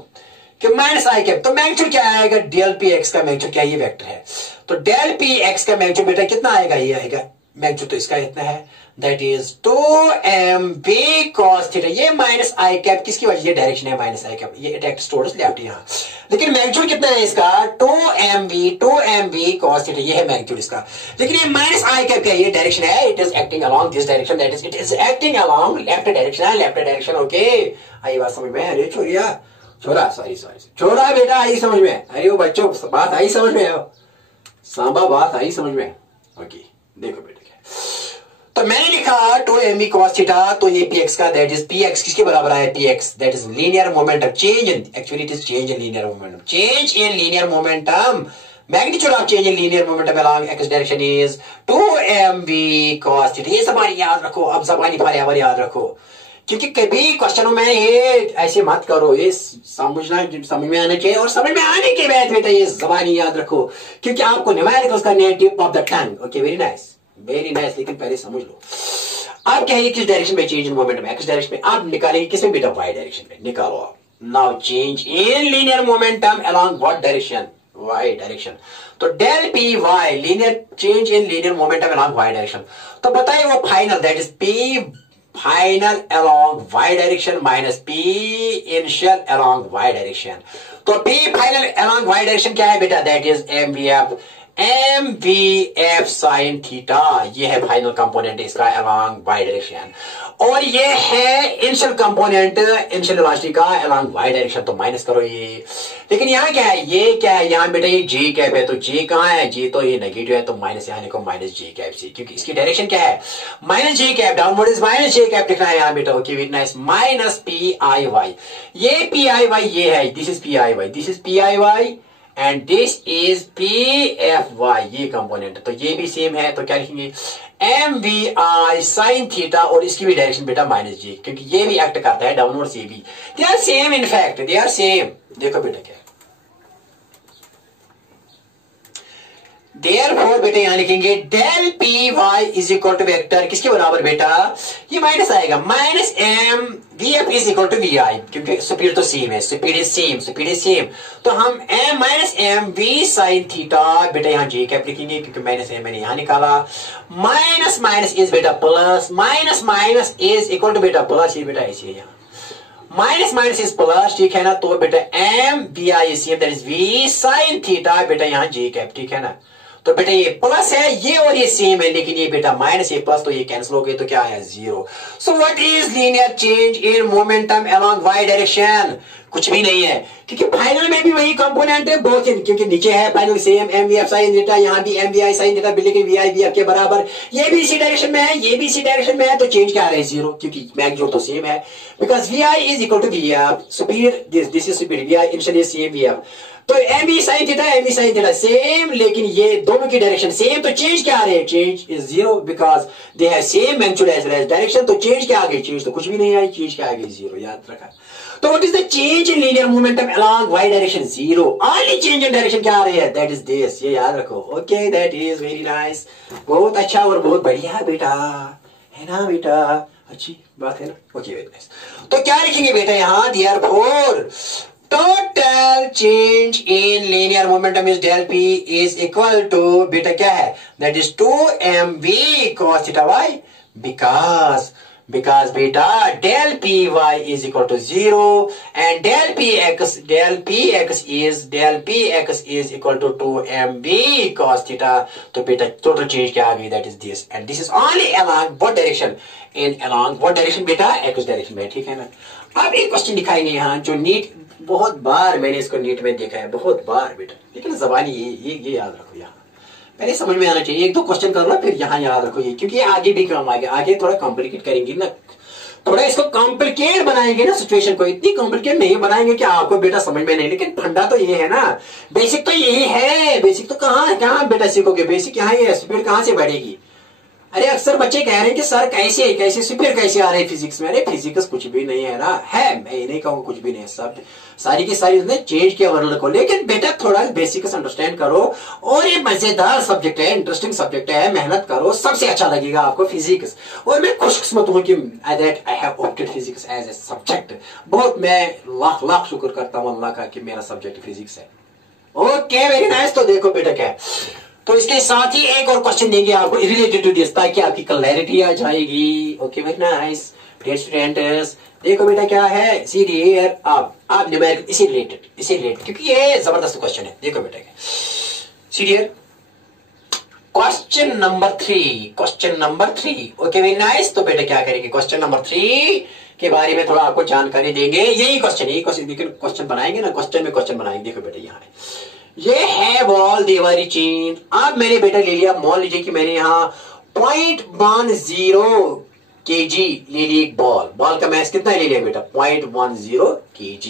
कि माइनस आई कैप, तो magnitude क्या आएगा, डेल पी एक्स का मैग्नीट्यूड क्या, ये वेक्टर है, तो डेल पी एक्स का मैग्नीट्यूड बेटा कितना आएगा, ये आएगा मैग्नीट्यूड, तो इसका इतना है, that is 2mv cos theta, ये माइनस आई कैप किसकी वजह, ये डायरेक्शन है माइनस आई कैप, ये अटैक्ट टुवर्ड्स लेफ्ट यहाँ, लेकिन मैग्नीट्यूड कितना है इसका 2mv cos थीटा, ये है मैग्नीट्यूड इसका, लेकिन ये माइनस आई कैप का ये डायरेक्शन है, it is acting along this direction, that is it is acting along left direction, okay, आई बात समझ में, अरे छोरा सॉरी छोरा बेटा आई समझ में, अरे वो बच्चों बात आई समझ में, सांबा बात आई समझ में, ओके, देखो बेटा क्या, तो मैंने लिखा 2mv cos थीटा, तो ये px का, दैट इज px किसके बराबर है, px that is linear momentum change in, actually it is change in linear momentum, change in linear momentum, magnitude of change in linear momentum along x direction is 2mv cos theta, ये जबानी याद रखो, अब जबानी forever याद रखो, क्योंकि कभी क्वेश्चनों में ये ऐसे मत करो, ये समझ में आना चाहिए, और समझ में आने के बाद बेटा ये जबानी याद रखो, क्योंकि आपको न्यूमेरिकल्स का tip of the tongue, okay, very nice, लेकिन पहले समझ लो, आप क्या है किस डायरेक्शन में change in momentum, x direction में, आप निकालेंगे किसमें बेटा, वाई डायरेक्शन में, निकालो आप, now change in linear momentum along what direction, Y direction, तो del P Y linear change in linear momentum along Y direction, तो बताइए वो final, that is P final along y direction minus p initial along y direction, तो p final along y direction क्या है बेटा, that is mvf sin theta, ये है final component इसका along y डायरेक्शन, और ये है इनिशियल कंपोनेंट इनिशियल वेलोसिटी का along y डायरेक्शन, तो माइनस करो ये, लेकिन यहाँ क्या है, ये क्या है, यहाँ बेटा ये j कैप है, तो j कहाँ है, j तो ये नेगेटिव है, तो माइनस यहाँ लिखो माइनस j कैप से, क्योंकि इसकी डायरेक्शन क्या है, minus j cap, downward is minus j cap लिखना है यहाँ बेटा, okay, very nice, minus P आई वाई, ये पी आई वाई ये है, this is P I Y, this is P I Y and this is P F Y, ये component, तो ये भी सेम है, तो क्या लिखेंगे M V I sine theta, और इसकी भी डायरेक्शन बेटा माइनस जी, क्योंकि ये भी एक्ट करता है डाउनवर्ड, ये भी, they are same, in fact they are same, देखो बेटा क्या, देयरफॉर बेटा यहां लिखेंगे del P Y is equal to vector किसके बराबर बेटा, ये माइनस आएगा, minus M V F is equal to V I, क्योंकि स्पीड तो सेम है, स्पीड इज सेम, तो हम M minus M we sine theta, बेटा यहाँ जे कैप लिखेंगे, क्योंकि माइनस एम मैंने यहां निकाला, माइनस माइनस इज बेटा plus, minus minus is equal to बेटा प्लस, ये बेटा ऐसे है यहाँ, माइनस माइनस इज प्लस, ठीक है ना, तो बेटा M V I same, that is V sine theta, बेटा यहाँ जे कैप, ठीक है ना, तो बेटा ये प्लस है ये और ये सेम है, लेकिन ये बेटा माइनस ये प्लस, तो ये कैंसिल हो गए, तो क्या है zero, so what is linear change in momentum along Y direction, कुछ भी नहीं है, क्योंकि फाइनल में भी वही कंपोनेंट है बोथ इन, क्योंकि नीचे है final same M V F sine theta, यहाँ भी M V I sine theta, लेकिन वी आई वी एफ के बराबर, ये भी इसी डायरेक्शन में है, ये भी इसी डायरेक्शन में है, तो चेंज क्या है जीरो, क्योंकि मैग्नीट्यूड तो सेम है, because V I is equal to V F, speed this is speed, V I initially same V F, तो M we sine theta same, लेकिन ये दोनों की डायरेक्शन सेम, तो चेंज क्या आ रहे हैं, change is zero, because they have same magnitude as well as direction, तो चेंज क्या आ गई, चेंज तो कुछ भी नहीं आई, चेंज क्या आ गई जीरो, याद रखा, तो what is the change in linear momentum along Y direction, zero, only change in direction क्या आ रही है, दैट इज दिस, ये याद रखो, okay, that is very nice, बहुत अच्छा और बहुत बढ़िया बेटा, है ना बेटा, अच्छी बात है ना, ओके, वेरी नाइस, तो क्या लिखेंगे बेटा यहाँ, therefore total change in linear momentum is del P is equal to बेटा क्या है, that is 2mv cos theta y, because beta del py is equal to 0 and del px is equal to 2mv cos theta. तो बेटा total change क्या आ गई, that is this, and this is only along what direction, along what direction बेटा, x direction में, ठीक है ना। अब एक क्वेश्चन दिखाएंगे यहाँ जो नीट, बहुत बार मैंने इसको नीट में देखा है, बहुत बार बेटा, लेकिन जबानी ये याद रखो, यहाँ पहले समझ में आना चाहिए, एक दो क्वेश्चन कर लो फिर यहाँ याद रखो ये, क्योंकि आगे भी काम आगे थोड़ा कॉम्प्लिकेट करेंगे ना, थोड़ा इसको कॉम्प्लिकेट बनाएंगे ना, सिचुएशन को इतनी कॉम्प्लिकेट नहीं बनाएंगे कि आपको बेटा समझ में नहीं, लेकिन फंडा तो ये है ना, बेसिक तो यही है, बेसिक तो कहाँ बेटा सीखोगे, बेसिक यहाँ ही है, स्पीड कहाँ से बढ़ेगी। अरे अक्सर बच्चे कह रहे हैं कि सर कैसे स्पीड कैसे आ रही है फिजिक्स में, अरे फिजिक्स कुछ भी नहीं है ना, है, मैं ये नहीं कहूँगा कुछ भी नहीं है, सब सारी की सारी उसने चेंज किया वर्ल्ड को, लेकिन बेटा थोड़ा बेसिक्स अंडरस्टैंड करो, और ये मजेदार सब्जेक्ट है, इंटरेस्टिंग सब्जेक्ट है, मेहनत करो, सबसे अच्छा लगेगा आपको फिजिक्स। और मैं खुशकिस्मत हूँ कि that I have opted physics as a subject, बहुत मैं लाख लाख शुक्र करता हूँ अल्लाह का कि मेरा सब्जेक्ट फिजिक्स है। Okay very nice. तो देखो बेटा क्या है, तो इसके साथ ही एक और क्वेश्चन देंगे आपको रिलेटेड टू दिस, ताकि आपकी क्लैरिटी आ जाएगी। Okay very nice dear students, देखो बेटा क्या है, सी डियर आप न्यूमेरिकल इसी रिलेटेड क्योंकि ये जबरदस्त क्वेश्चन है। देखो बेटा क्या, see dear question number 3। Okay very nice. तो बेटा क्या करेंगे, क्वेश्चन नंबर 3 के बारे में थोड़ा आपको जानकारी देंगे। यही क्वेश्चन लेकिन क्वेश्चन बनाएंगे ना, क्वेश्चन बनाएंगे। देखो बेटा यहाँ है, ये है वॉल दीवारी चेंज। अब मैंने बेटा ले लिया, मान लीजिए कि मैंने यहाँ 0.10 kg ले ली एक बॉल का मैस कितना ले लिया बेटा, 0.10 kg।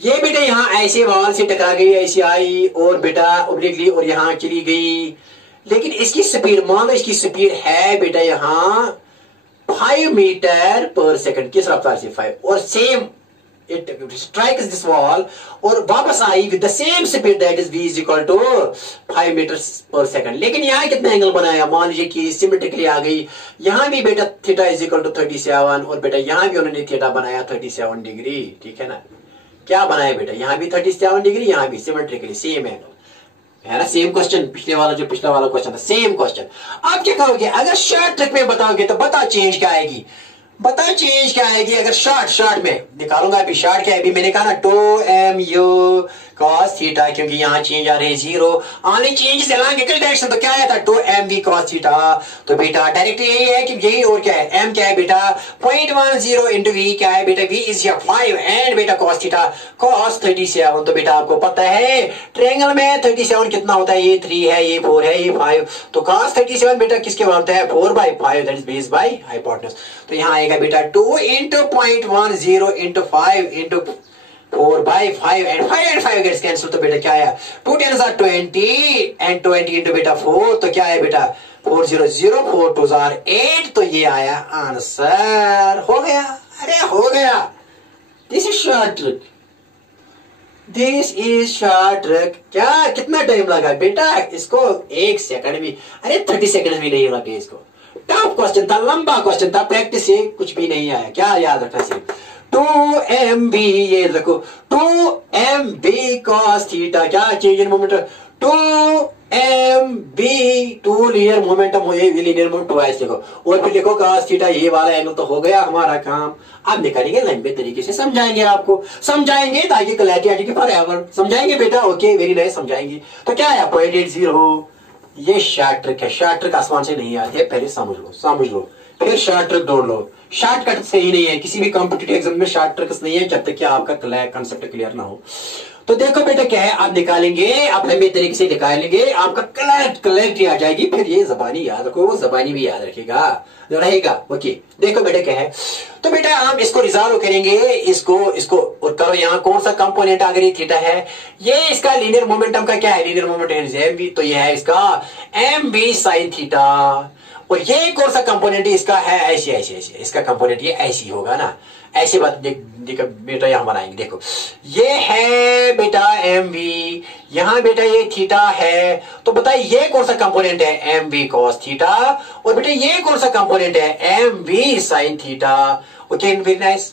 ये बेटा यहाँ ऐसे वॉल से टकरा गई, ऐसी आई और बेटा ओब्लिकली और यहाँ चली गई, लेकिन इसकी स्पीड, मान लो इसकी स्पीड है बेटा यहाँ 5 मीटर पर सेकंड, किस रफ्तार से 5, और same it strikes this wall और वापस आई with the same speed, that is v is equal to 5 meters per second। लेकिन यहाँ कितना एंगल बनाया, मान लीजिए कि सिमेट्रिकली आ गई, यहाँ भी बेटा थीटा इज इक्वल टू 37 और बेटा यहाँ भी उन्होंने थीटा बनाया 37 डिग्री, ठीक है ना। क्या बनाया बेटा, यहाँ भी 37 डिग्री, यहाँ भी सिमेट्रिकली सेम एंगल है ना, सेम क्वेश्चन, पिछला वाला क्वेश्चन था, सेम क्वेश्चन। आप क्या कहोगे, अगर शॉर्ट ट्रिक में बताओगे तो बता चेंज क्या आएगी, अगर शॉर्ट में निकालूंगा। अभी शॉर्ट क्या है, अभी मैंने कहा ना 2mu cos थीटा, क्योंकि यहाँ चेंज आ रहे हैं 0, only change along equal direction, तो क्या आया था 2mv cos थीटा। तो बेटा डायरेक्ट यही है कि यही, और क्या है, m क्या है बेटा 0.10 इंटू v क्या है बेटा, v इज 5 एंड बेटा cos थीटा cos 37। तो बेटा आपको पता है ट्रायंगल में 37 कितना होता है, ये 3 है, ये 4 है, ये 5, तो cos 37 बेटा किसके बराबर है, 4/5, that is base by hypotenuse. तो यहाँ आएगा बेटा 2 into 0.10 into 5 into 4/5 and 5 gets cancel. तो बेटा क्या आया, 2 10s are 20 एंड 20 इंटू बेटा 4, तो क्या है बेटा 400 4 2s are 8। तो ये आया आंसर, हो गया, अरे हो गया। This is short trick. क्या कितना टाइम लगा बेटा इसको, 1 सेकंड भी, अरे 30 सेकंड भी नहीं लगे इसको। टफ क्वेश्चन था, लंबा क्वेश्चन था, प्रैक्टिस से कुछ भी नहीं आया। क्या याद रखना सिर्फ 2mv, ये देखो 2mv cos थीटा, क्या change in momentum 2mv, 2 linear momentum हो, ये लीनियर मोमेंटम 2 ऐसे लिखो, और फिर लिखो cos थीटा, ये वाला एंगल। तो हो गया हमारा काम। अब निकालेंगे लंबे तरीके से, समझाएंगे आपको, समझाएंगे ताकि क्लैरिटी आ जाएगी फॉरएवर, समझाएंगे बेटा। ओके वेरी नाइस, समझाएंगे। तो क्या है 0.80, ये शॉर्ट ट्रिक है, शॉर्ट ट्रिक आसमान से नहीं आती है, पहले समझ लो फिर शॉर्ट ट्रिक ढूंढ लो। शॉर्टकट सही नहीं है, किसी भी कॉम्पिटिटिव एग्जाम में शॉर्ट ट्रिक्स नहीं है जब तक कि आपका कंसेप्ट क्लियर ना हो। तो देखो बेटा क्या है, आप निकालेंगे, आप लंबे तरीके से निकालेंगे, आपका क्लैरिटी आ जाएगी। फिर ये जबानी याद रखो, वो जबानी भी याद रहेगा। ओके देखो बेटा क्या है, तो बेटा हम इसको रिजॉल्व करेंगे, इसको और करो, यहाँ कौन सा कंपोनेंट अगर ये थीटा है, ये इसका लीनियर मोमेंटम का क्या है, लीनियर मोमेंटम mv, तो ये है इसका mv sin थीटा। और ये कौन सा कंपोनेंट इसका है, ऐसे इसका कंपोनेंट ये ऐसी होगा ना, ऐसी बात देखो बेटा यहाँ बनाएंगे। देखो ये है बेटा mv, यहाँ बेटा ये थीटा है, तो बताइए ये कौन सा कंपोनेंट है, mv cos थीटा, और बेटा ये कौन सा कंपोनेंट है, mv sin theta. Okay very nice.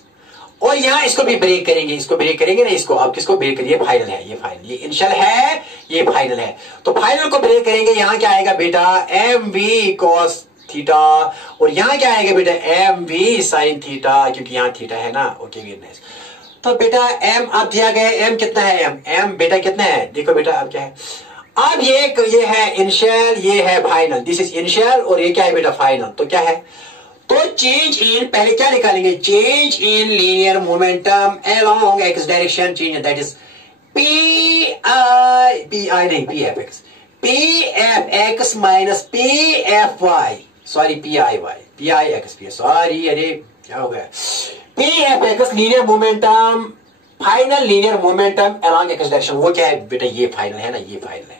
और यहाँ इसको भी ब्रेक करेंगे, इसको ब्रेक करेंगे ना, इसको आप किसको ब्रेक करिए, फाइनल है, ये फाइनल, ये इनिशियल है, ये फाइनल है, तो फाइनल को ब्रेक करेंगे। यहाँ क्या आएगा बेटा, एम वी कॉस थीटा, और यहाँ क्या आएगा बेटा, एम वी साइन थीटा, क्योंकि यहाँ थीटा है ना। Okay very nice. तो बेटा एम अब दिया गया, एम कितना है, एम बेटा कितना है, देखो बेटा अब क्या है, अब ये है इनिशियल, ये है फाइनल, दिस इज इनिशियल और ये क्या है बेटा, फाइनल। तो क्या है, तो चेंज इन, पहले क्या निकालेंगे, change in linear momentum along X direction, change that is P I नहीं, P F X, P F X minus P F Y, sorry P I Y, P I X, P, sorry अरे क्या हो गया, P F X linear momentum, final linear momentum along X direction, वो क्या है बेटा, ये फाइनल है ना, ये फाइनल है।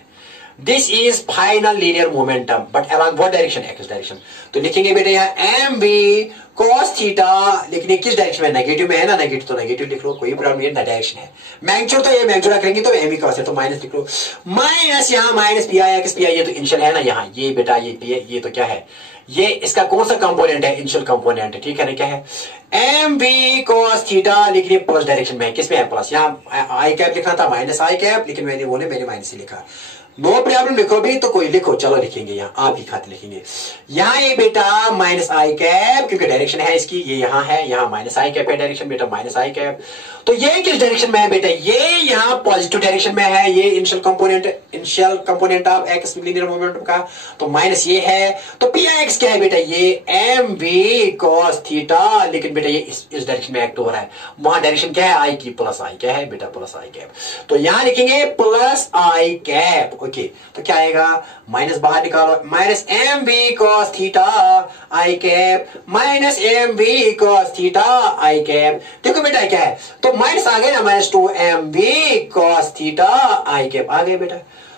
This is final linear momentum but along what direction, x direction. तो लिखेंगे बेटा यहाँ एम वी कॉस थीटा, लेकिन किस डायरेक्शन में, नेगेटिव में है ना, नेगेटिव तो नेगेटिव लिख लो, कोई प्रॉब्लम नहीं, डायरेक्शन है। मैग्नीट्यूड तो ये मैग्नीट्यूड करेंगे तो एम वी कॉस है, तो माइनस लिख लो, माइनस यहाँ minus P I X, P I ये तो इनिशियल है ना, यहाँ ये बेटा ये तो क्या है, ये इसका कौन सा कंपोनेंट है, इनिशियल कंपोनेंट है, ठीक है ना, क्या है, एम वी कॉस थीटा, लेकिन ये प्लस डायरेक्शन में है, किसमें है, प्लस, यहाँ आई कैप लिखना था माइनस आई कैप, लेकिन मैंने माइनस ही लिखा, नो प्रॉब्लम, लिखो भी तो कोई लिखो, चलो लिखेंगे यहाँ आप ही खाते लिखेंगे, यहाँ ये बेटा माइनस आई कैप, क्योंकि डायरेक्शन है इसकी, ये यहाँ है, यहाँ माइनस आई कैप है डायरेक्शन बेटा, माइनस आई कैप। तो ये किस डायरेक्शन में है बेटा, ये यहाँ पॉजिटिव डायरेक्शन में है, ये initial component of x linear momentum का, तो माइनस ये है, तो पी आई एक्स क्या है बेटा, ये एम वी कॉस थीटा, लेकिन बेटा ये इस डायरेक्शन में एक्ट हो रहा है, वहां डायरेक्शन क्या है, आई की, प्लस आई क्या है बेटा, प्लस आई कैप, तो यहां लिखेंगे प्लस आई कैप। ओके, तो क्या आएगा, माइनस बाहर निकालो, minus M V cos theta I cap, minus M V cos theta I cap. देखो बेटा क्या है, तो माइनस आ गए ना, minus 2 M V cos theta I cap आ गए बेटा।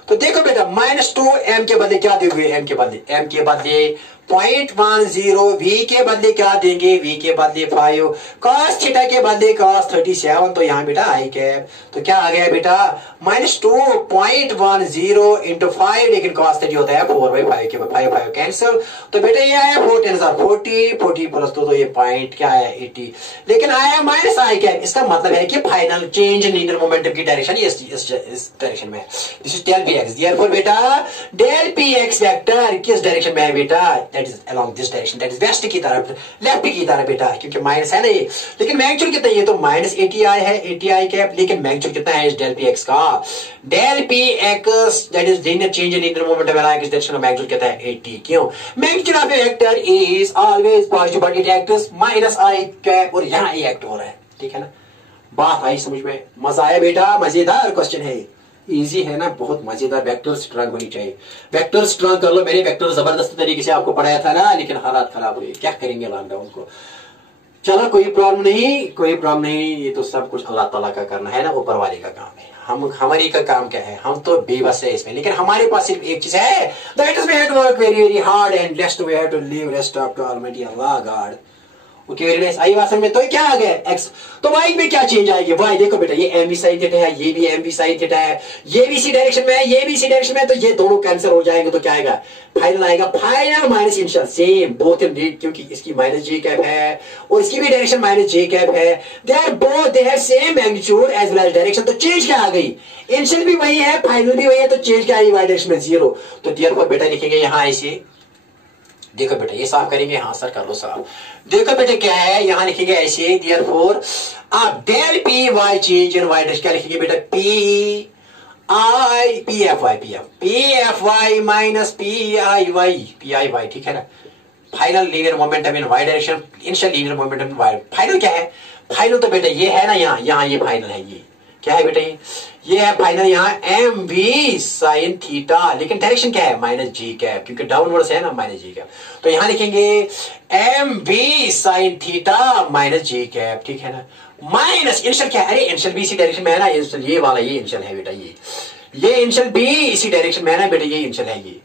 तो देखो बेटा माइनस 2 एम के बदले क्या दोगे, एम के बदले 0.10, वी के बदले क्या देंगे, वी के बदले 5, कॉस थीटा के बदले कॉस 37, तो यहाँ बेटा आई कैप, तो क्या आ गया बेटा, माइनस 2.10 इंटू 5, लेकिन कॉस 30 होता है 4/5 के, 5 कैंसिल, तो बेटा ये आया 4 10 40 प्लस 2, तो ये पॉइंट क्या है 80, लेकिन आया माइनस आई कैप, इसका मतलब है कि final change in linear momentum की डायरेक्शन इस डायरेक्शन में, this is del P X, therefore बेटा डेल पी एक्स वेक्टर किस डायरेक्शन में है बेटा, that is along this direction, that is west की तरफ, लेफ्ट की तरफ बेटा, क्योंकि माइनस है ना ये, लेकिन मैग्नीट्यूड कितना, ये तो माइनस 80 आई है, 80 आई कैप, लेकिन मैग्नीट्यूड कितना है इस डेल पी एक्स का, del P X that is linear change in linear momentum along इस डायरेक्शन का मैग्नीट्यूड कितना है 80, क्यों, magnitude of a vector is always positive but it acts minus I cap, और यहां ये एक्ट हो रहा है, ठीक है ना, बात आई समझ में, मजा आया बेटा, मजेदार क्वेश्चन है, इजी है ना, बहुत मजेदार, वेक्टर स्ट्रॉन्ग होनी चाहिए, वेक्टर स्ट्रॉन्ग कर लो, मैंने वेक्टर जबरदस्त तरीके से आपको पढ़ाया था ना, लेकिन हालात खराब हुए, क्या करेंगे लॉकडाउन को, चलो कोई प्रॉब्लम नहीं, ये तो सब कुछ अल्लाह ताला का करना है ना, ऊपर वाले का काम है, हमारी का काम क्या है, हम तो बेबस है इसमें, लेकिन हमारे पास सिर्फ एक चीज है, that is we have to work very very hard and lest we have to leave rest of to almighty Allah god. Okay very nice, आई वासन में तो क्या आ गया एक्स, तो वाई में क्या चेंज आएगी, वाई देखो बेटा ये एम वी साइन थीटा है, ये भी एम वी साइन थीटा है, ये भी इसी डायरेक्शन में है, ये भी इसी डायरेक्शन में है, तो ये दोनों कैंसिल हो जाएंगे, तो क्या आएगा, फाइनल आएगा, final minus initial same both in read, क्योंकि इसकी माइनस जे कैप है और इसकी भी डायरेक्शन माइनस जे कैप है, they are both they have same magnitude as well as direction, तो चेंज क्या आ गई, इनिशियल भी वही है, फाइनल भी वही है, तो चेंज क्या आई, वाई डायरेक्शन में 0, तो देयरफॉर बेटा लिखेंगे यहाँ ऐसे, देखो बेटा ये साफ करेंगे, हाँ सर कर लो साफ, देखो बेटा क्या है, यहां लिखेंगे ऐसे, देयरफॉर आप del P Y change in Y dash क्या लिखेंगे बेटा, P F Y minus P आई वाई, ठीक है ना, final linear momentum in Y direction, initial linear momentum in Y, final क्या है, फाइनल तो बेटा ये है ना, यहाँ ये फाइनल है, ये क्या है बेटा, ये है फाइनल यहाँ एम वी साइन थीटा, लेकिन डायरेक्शन क्या है, माइनस जी कैप, क्योंकि डाउनवर्ड्स है ना माइनस जी कैप, तो यहां लिखेंगे M we sine theta minus g cap, ठीक है ना, माइनस इनिशियल क्या है, अरे इनिशियल भी इसी डायरेक्शन में है ना, ये वाला ये इनिशियल है बेटा, ये इनिशियल भी इसी डायरेक्शन में है ना बेटा, ये इनिशियल है, ये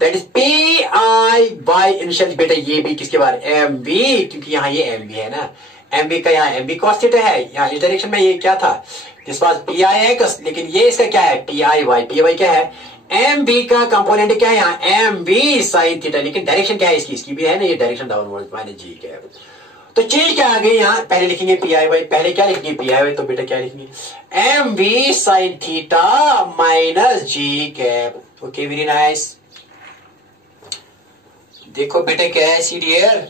that is P I y initial बेटा, ये भी किसके बारे, एम वी, क्योंकि यहाँ ये एम वी है ना, एम वी का यहाँ एम वी कॉस थीटा है, यहाँ इस डायरेक्शन में ये क्या था, this was P I x, लेकिन ये इसका क्या है, पी आई वाई क्या है, एम बी का कंपोनेंट क्या है यहाँ, एम बी साइन थीटा, लेकिन डायरेक्शन क्या है इसकी भी है ना, ये डायरेक्शन डाउनवर्ड माइनस जी क्या है, तो चीज क्या आ गई यहाँ, पहले लिखेंगे पी आई वाई, पहले क्या लिखेंगे पी आई वाई, तो बेटा क्या लिखेंगे M we sine theta minus g cap. Okay very nice. देखो बेटे क्या है सी डियर,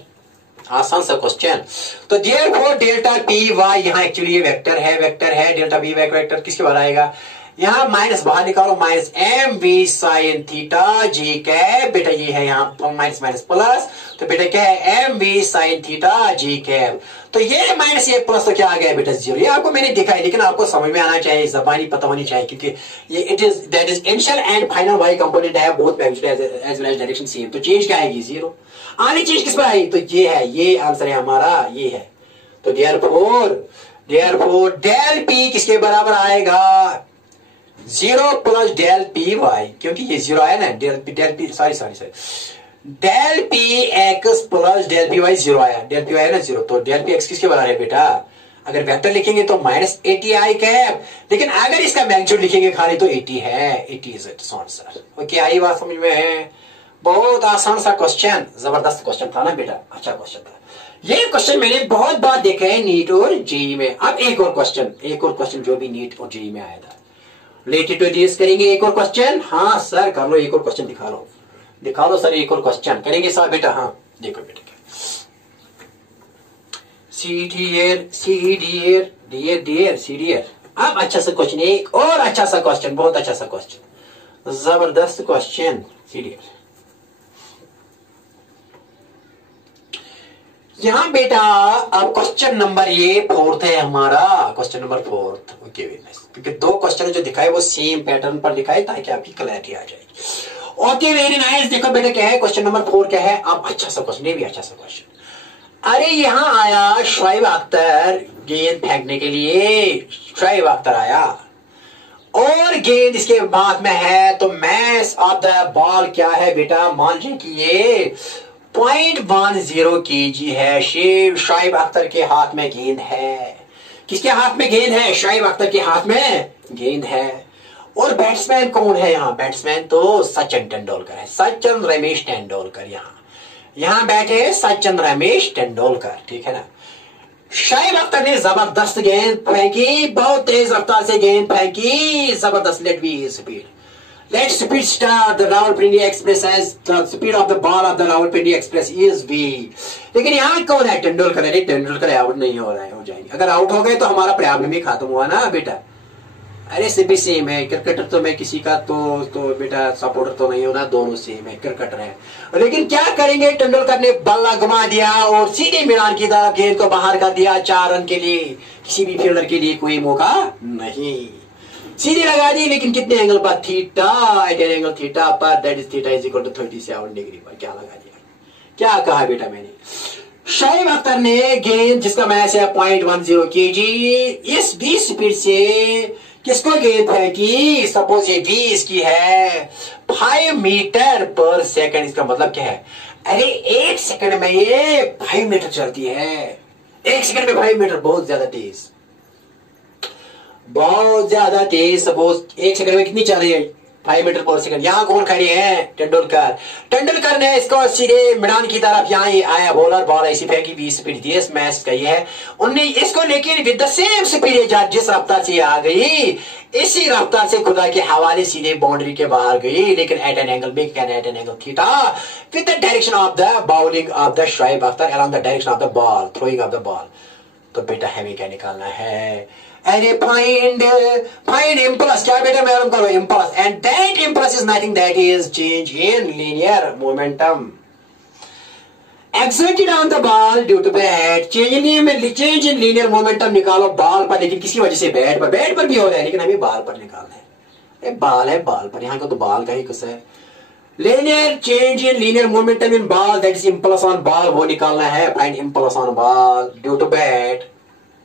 आसान सा क्वेश्चन। तो देयरफॉर डेल्टा पी वाई, यहाँ एक्चुअली ये वेक्टर है डेल्टा पी वाई वेक्टर किसके बाहर आएगा, यहाँ माइनस बाहर निकालो, minus M we sine theta g cap, बेटा ये है यहाँ माइनस माइनस प्लस, तो बेटा क्या है M we sine theta g cap. तो ये माइनस ये प्लस तो क्या आ गया बेटा जीरो। ये आपको मैंने दिखाई, लेकिन आपको समझ में आना चाहिए, जबानी पता होनी चाहिए, क्योंकि ये it is that is initial and final Y component है both as well as direction same. तो चेंज क्या आएगी जीरो, आनी चीज किस पर आई, तो ये है, ये आंसर है हमारा, ये है। तो देयरफॉर डेल पी किसके बराबर आएगा, zero plus del P y, क्योंकि ये जीरो आया ना, del p sorry del P x plus del P y zero आया, डेल पी वाई है ना जीरो, तो डेल पी एक्स किसके बराबर है बेटा, अगर वेक्टर लिखेंगे तो माइनस 80 आई कैप, लेकिन अगर इसका मैग्नीट्यूड लिखेंगे खाली तो 80 है, 80 इज इट्स आंसर। ओके आई बात समझ में है, बहुत आसान सा क्वेश्चन, जबरदस्त क्वेश्चन था ना बेटा, अच्छा क्वेश्चन था। ये क्वेश्चन मैंने बहुत बार देखा है नीट और जेई में। अब एक और क्वेश्चन जो भी नीट और जेई में आया था रिलेटेड टू दिस करेंगे, एक और क्वेश्चन। हाँ सर कर लो, एक और क्वेश्चन दिखा लो सर, एक और क्वेश्चन करेंगे सर बेटा। हाँ देखो बेटा सी डी एर। अब अच्छा सा क्वेश्चन, एक और अच्छा सा क्वेश्चन, बहुत अच्छा सा क्वेश्चन, जबरदस्त क्वेश्चन सी डी एर। यहां बेटा अब क्वेश्चन नंबर ये फोर्थ है हमारा, question number fourth. Okay very nice, क्योंकि दो क्वेश्चन जो दिखाए वो सेम पैटर्न पर दिखाए ताकि आपकी क्लैरिटी आ जाएगी। Okay very nice. देखो बेटा क्या है क्वेश्चन नंबर 4 क्या है, अब अच्छा सा क्वेश्चन, ये भी अच्छा सा क्वेश्चन। अरे यहां आया शोएब अख्तर गेंद फेंकने के लिए, शोएब अख्तर आया और गेंद इसके हाथ में है, तो मैस ऑफ द बॉल क्या है बेटा, मान लीजिए कि ये 0.10 kg है, शोएब अख्तर के हाथ में गेंद है। किसके हाथ में गेंद है, शोएब अख्तर के हाथ में गेंद है। और बैट्समैन कौन है यहाँ, बैट्समैन तो सचिन तेंदुलकर है, सचिन रमेश तेंदुलकर। यहाँ बैठे सचिन रमेश तेंदुलकर, ठीक है ना। शोएब अख्तर ने जबरदस्त गेंद फेंकी, बहुत तेज रफ्तार से गेंद फेंकी, जबरदस्त। Let speed start the Rawalpindi Express as the speed of the ball of the Rawalpindi Express is v। लेकिन यहाँ कौन है, तेंदुलकर है। तेंदुलकर आउट नहीं हो रहा है, हो जाएंगे। अगर आउट हो गए तो हमारा प्रॉब्लम ही खत्म हुआ ना बेटा। अरे से भी सेम है, क्रिकेटर तो मैं किसी का तो बेटा सपोर्टर तो नहीं होना, दोनों सेम है, क्रिकेटर है। लेकिन क्या करेंगे, तेंदुलकर ने बल्ला घुमा दिया और सीधे मैदान की तरफ गेंद को बाहर कर दिया 4 रन के लिए। किसी भी फील्डर के लिए कोई मौका नहीं, सीधी लगा दी, लेकिन कितने एंगल पर, थीटा, एंगल थीटा पर, that is theta is equal to 37 degree पर। क्या लगा दिया, क्या कहा बेटा मैंने, शोएब अख्तर ने गेंद जिसका मैच है 0.10 kg, इस 20 स्पीड से किसको गेंद फेंकी, सपोज ये 20 की है, 5 मीटर पर सेकंड। इसका मतलब क्या है, अरे 1 सेकंड में ये 5 मीटर चलती है, 1 सेकंड में 5 मीटर, बहुत ज्यादा तेज, बहुत ज्यादा तेज। सपोज 1 सेकंड में कितनी चल रही है, 5 मीटर पर सेकंड। यहाँ कौन खड़े हैं, तेंदुलकर ने इसको सीधे मैदान की तरफ यहाँ ही आया, बॉलर बॉल ऐसी फेंकी, 20 स्पीड थी इस मैच का, ये है उनने इसको, लेकिन विद द सेम स्पीड जिस रफ्तार से आ गई, इसी रफ्तार से खुदा के हवाले सीधे बाउंड्री के बाहर गई, लेकिन एट एन एंगल में, can at an angle theta with the direction of the bowling of the Shoaib Akhtar along the direction of the ball, throwing of the ball. तो बेटा हमें क्या निकालना है, अरे फाइंड इम्पल्स, क्या बेटा मैडम करो, impulse, and that impulse is nothing that is change in linear momentum exerted on the ball due to bat। Change in linear momentum निकालो बॉल पर, लेकिन किसी वजह से बैट पर भी हो रहा है, लेकिन हमें बॉल पर निकालना है। अरे बॉल है, बॉल पर, यहाँ का तो बॉल का ही कुछ है। Linear change in linear momentum in ball that is impulse on ball, वो निकालना है। Find impulse on ball due to bat,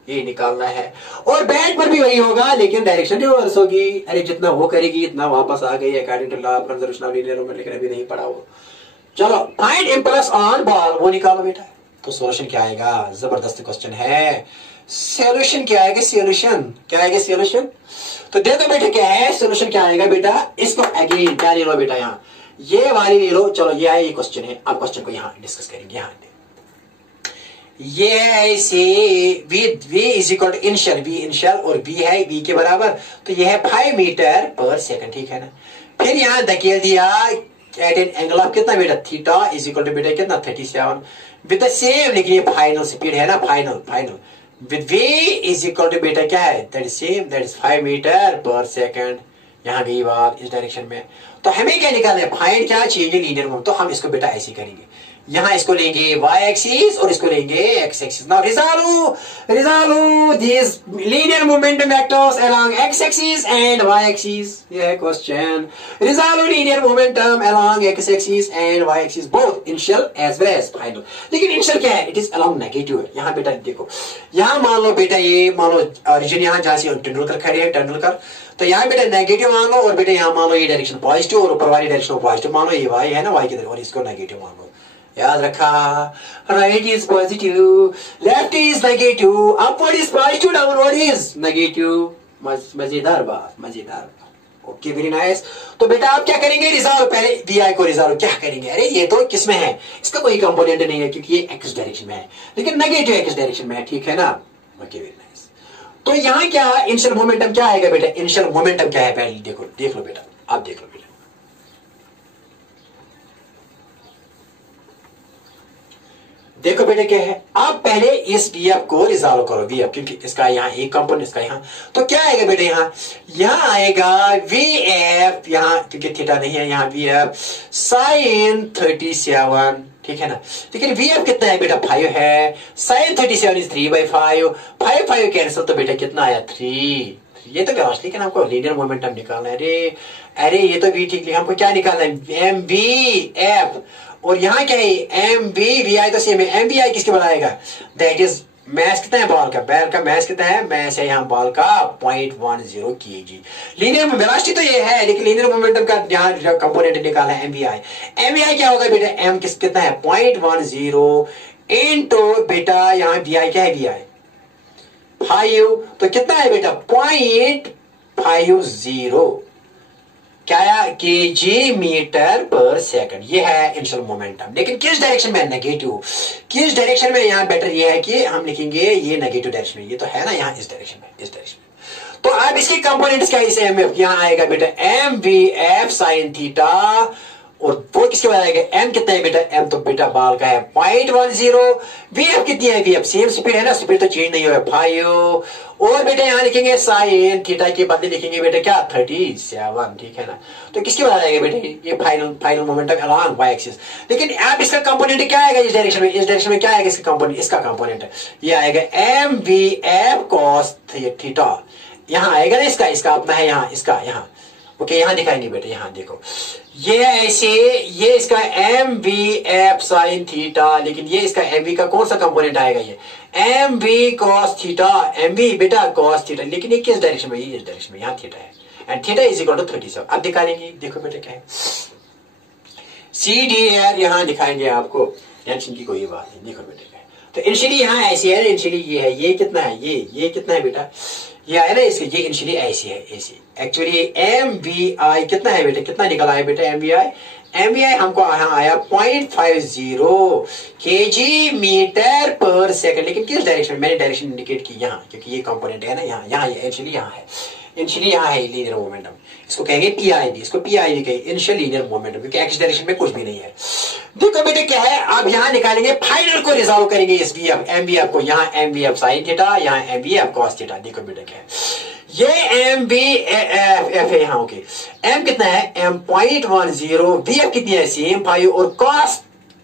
ये निकालना है। और बैट पर भी वही होगा, लेकिन डायरेक्शन रिवर्स होगी। अरे जितना वो करेगी इतना वापस आ गई, according to law of conservation of linear momentum, लेकिन अभी नहीं पढ़ा वो। चलो फाइंड इम्पल्स ऑन बॉल, वो निकालो बेटा। तो सॉल्यूशन क्या आएगा, जबरदस्त क्वेश्चन है। सॉल्यूशन क्या आएगा, सॉल्यूशन तो देखो बेटा क्या है सॉल्यूशन, क्या आएगा बेटा। इसको अगेन क्या ले लो बेटा, यहाँ ये वाली ले लो। चलो ये आया, ये क्वेश्चन है। अब क्वेश्चन को यहाँ डिस्कस करेंगे। ये है ऐसे v is equal to initial और v है v के बराबर, तो ये है 5 मीटर पर सेकंड, ठीक है ना। फिर यहां धकेल दिया एट एन एंगल ऑफ कितना बेटा थीटा इज इक्वल टू बेटा कितना 37 विद द सेम, लेकिन ये फाइनल स्पीड है ना, final with v is equal to बेटा क्या है that is same, that is 5 meter पर सेकंड। यहां गई बात इस डायरेक्शन में, तो हमें क्या निकालना है, फाइंड क्या चाहिए लीनियर मोमेंटम। तो हम इसको बेटा ऐसे करेंगे, यहां इसको लेंगे y एक्सिस और इसको लेंगे x axis. Now resolve this linear momentum vectors along x axis and y axis. ये है question, resolve linear momentum along x axis and y axis both initial as well as final. लेकिन initial क्या है, it is along negative. यहां बेटा देखो, यहां मान लो बेटा, ये मान लो ओरिजिन यहां जहां से तेंदुलकर खड़े हैं, तेंदुलकर, तो यहाँ बेटा नेगेटिव मान लो, और बेटा यहाँ मान लो ये डायरेक्शन पॉजिटिव और ऊपर वाली डायरेक्शन पॉजिटिव मान लो, ये y है ना, y की तरफ, और इसको नेगेटिव मान लो। याद रखा, right is positive, left is negative, upward is positive, downward is negative. मजेदार बात, मजेदार बात। Okay, very nice. तो बेटा आप क्या करेंगे, रिजॉल्व, पहले vi को रिजॉल्व क्या करेंगे। अरे ये तो किस में है, इसका कोई कंपोनेंट नहीं है क्योंकि ये x डायरेक्शन में है, लेकिन नेगेटिव x डायरेक्शन में है, ठीक है ना। Okay, very nice. तो यहां क्या इनिशियल मोमेंटम क्या आएगा बेटा, इनिशियल मोमेंटम क्या है, पहले देखो, देख लो बेटा, आप देख लो बेटा। देखो बेटा क्या है, आप पहले इस VF को रिजॉल्व करो, VF क्योंकि इसका यहाँ एक कंपोनेंट, इसका यहाँ, तो क्या आएगा बेटा, यहाँ आएगा VF, यहाँ क्योंकि थीटा नहीं है, यहाँ VF sin 37, ठीक है ना। लेकिन VF कितना है बेटा, 5 है, sin 37 इज 3/5, 5 कैंसिल, तो बेटा कितना आया 3। ये तो वेलोसिटी, लेकिन हमको लीनियर मोमेंटम निकालना है। अरे ये तो v ठीक, हमको क्या निकालना है, MVF, और यहाँ क्या है MVVI, तो सेम है। MVI किसके बनाएगा, दैट इज मैस कितना है बॉल का, बैल का मैस कितना है, मैस है यहाँ बॉल का 0.10 kg। लीनियर वेलोसिटी तो ये है, लेकिन लीनियर मोमेंटम का यहाँ कंपोनेंट निकालना है MVI। MVI क्या होगा बेटा, M कितना है 0.10 इनटू बेटा यहाँ VI क्या है, VI 5, तो कितना है बेटा 0.50 क्या केजी मीटर पर सेकंड। ये है इनिशियल मोमेंटम, लेकिन किस डायरेक्शन में, नेगेटिव। किस डायरेक्शन में, यहाँ बेटर ये है कि हम लिखेंगे ये नेगेटिव डायरेक्शन में, ये तो है ना यहाँ इस डायरेक्शन में, इस डायरेक्शन में। तो अब इसके कंपोनेंट्स क्या है, इसे MF यहाँ आएगा बेटा MVF sin थीटा, और वो किसके बाद आएगा, M कितना है बेटा, M तो बेटा बाल का है 0.10, VF कितनी है, VF सेम स्पीड है ना, स्पीड तो चेंज नहीं हुआ 5, और बेटा यहाँ लिखेंगे sin थीटा के बदले लिखेंगे बेटा क्या 37, ठीक है ना। तो किसके बाद आएगा बेटा, ये final momentum along y axis. लेकिन अब इसका कंपोनेंट क्या आएगा इस डायरेक्शन में, इस डायरेक्शन में क्या आएगा इसका कंपोनेंट, इसका कंपोनेंट ये आएगा MVF cos थीटा। यहाँ आएगा ना इसका अपना है यहाँ, इसका यहाँ, ओके यहाँ दिखाएंगे बेटा, यहाँ देखो ये ऐसे, ये इसका MVF sin थीटा, लेकिन ये इसका MV का कौन सा कंपोनेंट आएगा, ये MV cos थीटा, MV बेटा cos थीटा, लेकिन ये किस डायरेक्शन में, ये इस डायरेक्शन में, यहाँ थीटा है, and theta is equal to 37। अब दिखाएंगे, देखो बेटा क्या है, CDR यहाँ दिखाएंगे आपको, टेंशन की कोई बात नहीं, देखो बेटा क्या है। तो इनिशियली यहाँ ऐसे है, इनिशियली ये है, ये कितना है, ये कितना है बेटा, ये आया ना इसके, ये इनिशियली ऐसे है, ऐसे। एक्चुअली MVI कितना है बेटा, कितना निकला है बेटा MVI हमको यहाँ आया 0.50 kg मीटर पर सेकंड। लेकिन किस डायरेक्शन में, मैंने डायरेक्शन इंडिकेट की यहाँ, क्योंकि ये कंपोनेंट है ना यहाँ एक्चुअली यहाँ है, इनिशियली यहाँ है लीनियर मोमेंटम, इसको कहेंगे PIV, इसको PIV कहेंगे इनिशियल लीनियर मोमेंटम, क्योंकि एक्स डायरेक्शन में कुछ भी नहीं है। देखो बेटे क्या है, अब यहाँ निकालेंगे, फाइनल को रिजॉल्व करेंगे इस MVF को, यहाँ MVF sin थीटा, यहाँ MVF cos थीटा। देखो बेटे क्या है, ये MVF है यहाँ, ओके M कितना है, M 0.10, VF कितनी है सेम 5, और cos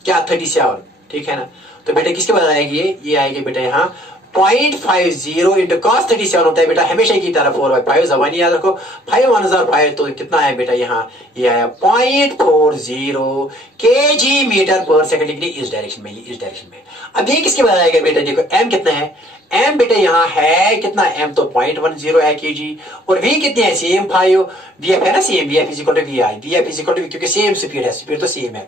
क्या 37, ठीक है ना। तो बेटे किसके बाद आएगी, ये आएगी बेटा यहाँ 0.50 इंटू cos 37 होता है बेटा हमेशा की तरह 4/5 1 याद रखो, 5 1 5, तो कितना है बेटा यहाँ, ये आया 0.40 kg मीटर पर सेकंड, लेकिन इस डायरेक्शन में, इस डायरेक्शन में। अब ये किसके बाद आएगा बेटा, देखो M कितना है, M बेटा यहाँ है कितना, M तो 0.10 है kg, और V कितने है सेम 5, VF है ना same, VF is equal to VI, VF is equal to, क्योंकि सेम स्पीड है, स्पीड तो सेम है।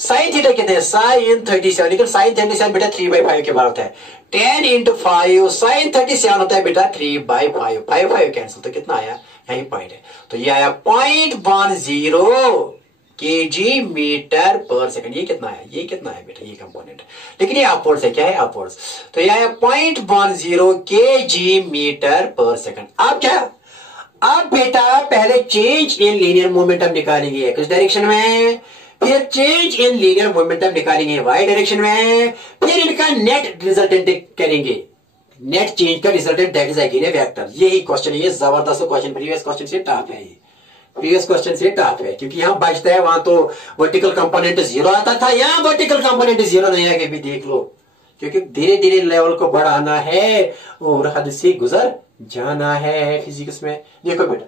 sin थीटा कितने हैं, sin 37, लेकिन sin 37 बेटा 3/5 के बराबर है, 10 इंटू 5 sin 37 होता है बेटा 3/5, 5 कैंसिल, तो कितना आया, यही पॉइंट है, तो ये आया 0.10 केजी मीटर पर सेकंड। ये कितना है, ये कितना है बेटा, ये कंपोनेंट, लेकिन ये अपवर्ड्स है, क्या है अपवर्ड्स, तो यह है 0.10 केजी मीटर पर सेकंड। अब क्या, अब बेटा पहले चेंज इन लीनियर मोमेंटम निकालेंगे किस डायरेक्शन में, फिर चेंज इन लीनियर मोमेंटम निकालेंगे वाई डायरेक्शन में, फिर इनका नेट रिजल्टेंट करेंगे, नेट चेंज का resultant that is again A vector. यही क्वेश्चन है, ये जबरदस्त क्वेश्चन, प्रीवियस क्वेश्चन से टफ है, ये प्रीवियस क्वेश्चन से टफ है, क्योंकि यहां बचता है, वहां तो वर्टिकल कंपोनेंट 0 आता था, यहां वर्टिकल कंपोनेंट 0 नहीं आगे भी देख लो, क्योंकि धीरे धीरे लेवल को बढ़ाना है और हद से गुजर जाना है फिजिक्स में। देखो बेटा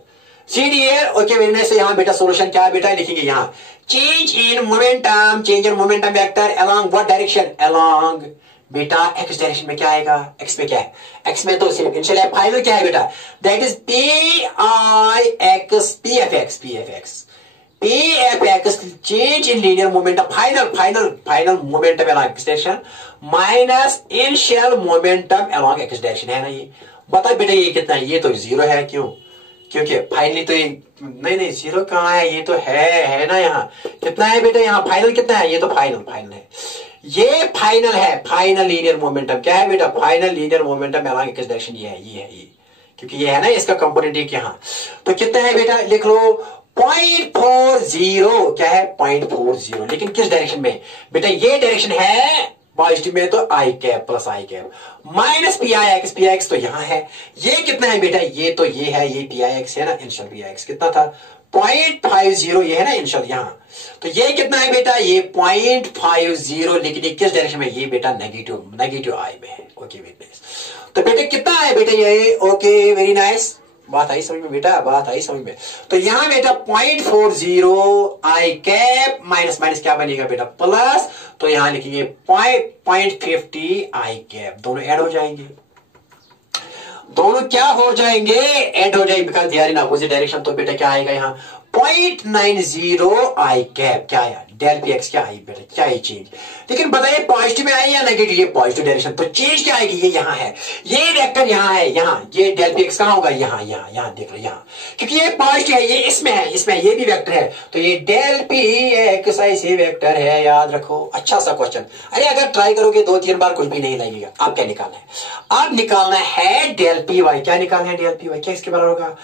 CDL, ओके वेरी नाइस। यहां बेटा सॉल्यूशन क्या है बेटा, लिखेंगे यहां change in momentum, change in momentum vector along what direction, along बेटा एक्स डायरेक्शन में क्या आएगा, एक्स में क्या है, एक्स में तो सिर्फ इनिशियल है, फाइनल क्या है बेटा, that is PIX, PFX change in linear momentum, final momentum along X direction minus initial momentum along X direction, है ना। ये बता बेटा ये कितना है, ये तो 0 है, क्यों, क्योंकि फाइनली तो नहीं 0 कहां है, ये तो है ना, यहाँ कितना है बेटा, यहाँ फाइनल कितना है, ये तो फाइनल है, ये फाइनल है, फाइनल लीनियर मोमेंटम क्या है बेटा, final linear momentum along X direction, ये है, क्योंकि ये है ना इसका कंपोनेंट एक यहाँ, तो कितना है बेटा लिख लो 0.40, क्या है 0.40, लेकिन किस डायरेक्शन में बेटा, ये डायरेक्शन है पॉजिटिव में, तो आई कैप प्लस आई कैप माइनस PIX तो यहां है, ये कितना है बेटा, ये तो ये है, ये PIX है ना, इनिशियल PIX कितना था 0.50, ये है ना इनिशियल यहां, तो ये कितना है बेटा, ये 0.50, लेकिन ये किस डायरेक्शन में, ये बेटा नेगेटिव आई में है, ओके वेरी नाइस। तो बेटा कितना है बेटा ये, ओके वेरी नाइस, बात आई समझ में बेटा, बात आई समझ में। तो यहां बेटा 0.40 आई कैप माइनस क्या बनेगा बेटा प्लस, तो यहां लिखेंगे 0.50 आई कैप, दोनों ऐड हो जाएंगे, दोनों क्या हो जाएंगे, ऐड हो जाएंगे, because they are in opposite direction, तो बेटा क्या आएगा यहाँ 0.90 आई कैप, क्या आया डेल PX, क्या आई बेटा, क्या है चेंज, लेकिन बताइए पॉजिटिव में आई या नेगेटिव, ये पॉजिटिव डायरेक्शन, तो चेंज क्या आएगी, ये यहाँ है, ये वेक्टर यहाँ है, यहाँ ये डेल PX कहां होगा, यहाँ देख लो यहाँ, क्योंकि ये पॉजिटिव है, ये इसमें है, ये भी वेक्टर है, तो ये डेल PX ऐसे वेक्टर है, याद रखो, अच्छा सा क्वेश्चन। अरे अगर ट्राई करोगे 2-3 बार कुछ भी नहीं लगेगा। आप क्या निकालना है, आप निकालना है डेल PY, क्या निकालना है डेल PY, क्या इसके बराबर होगा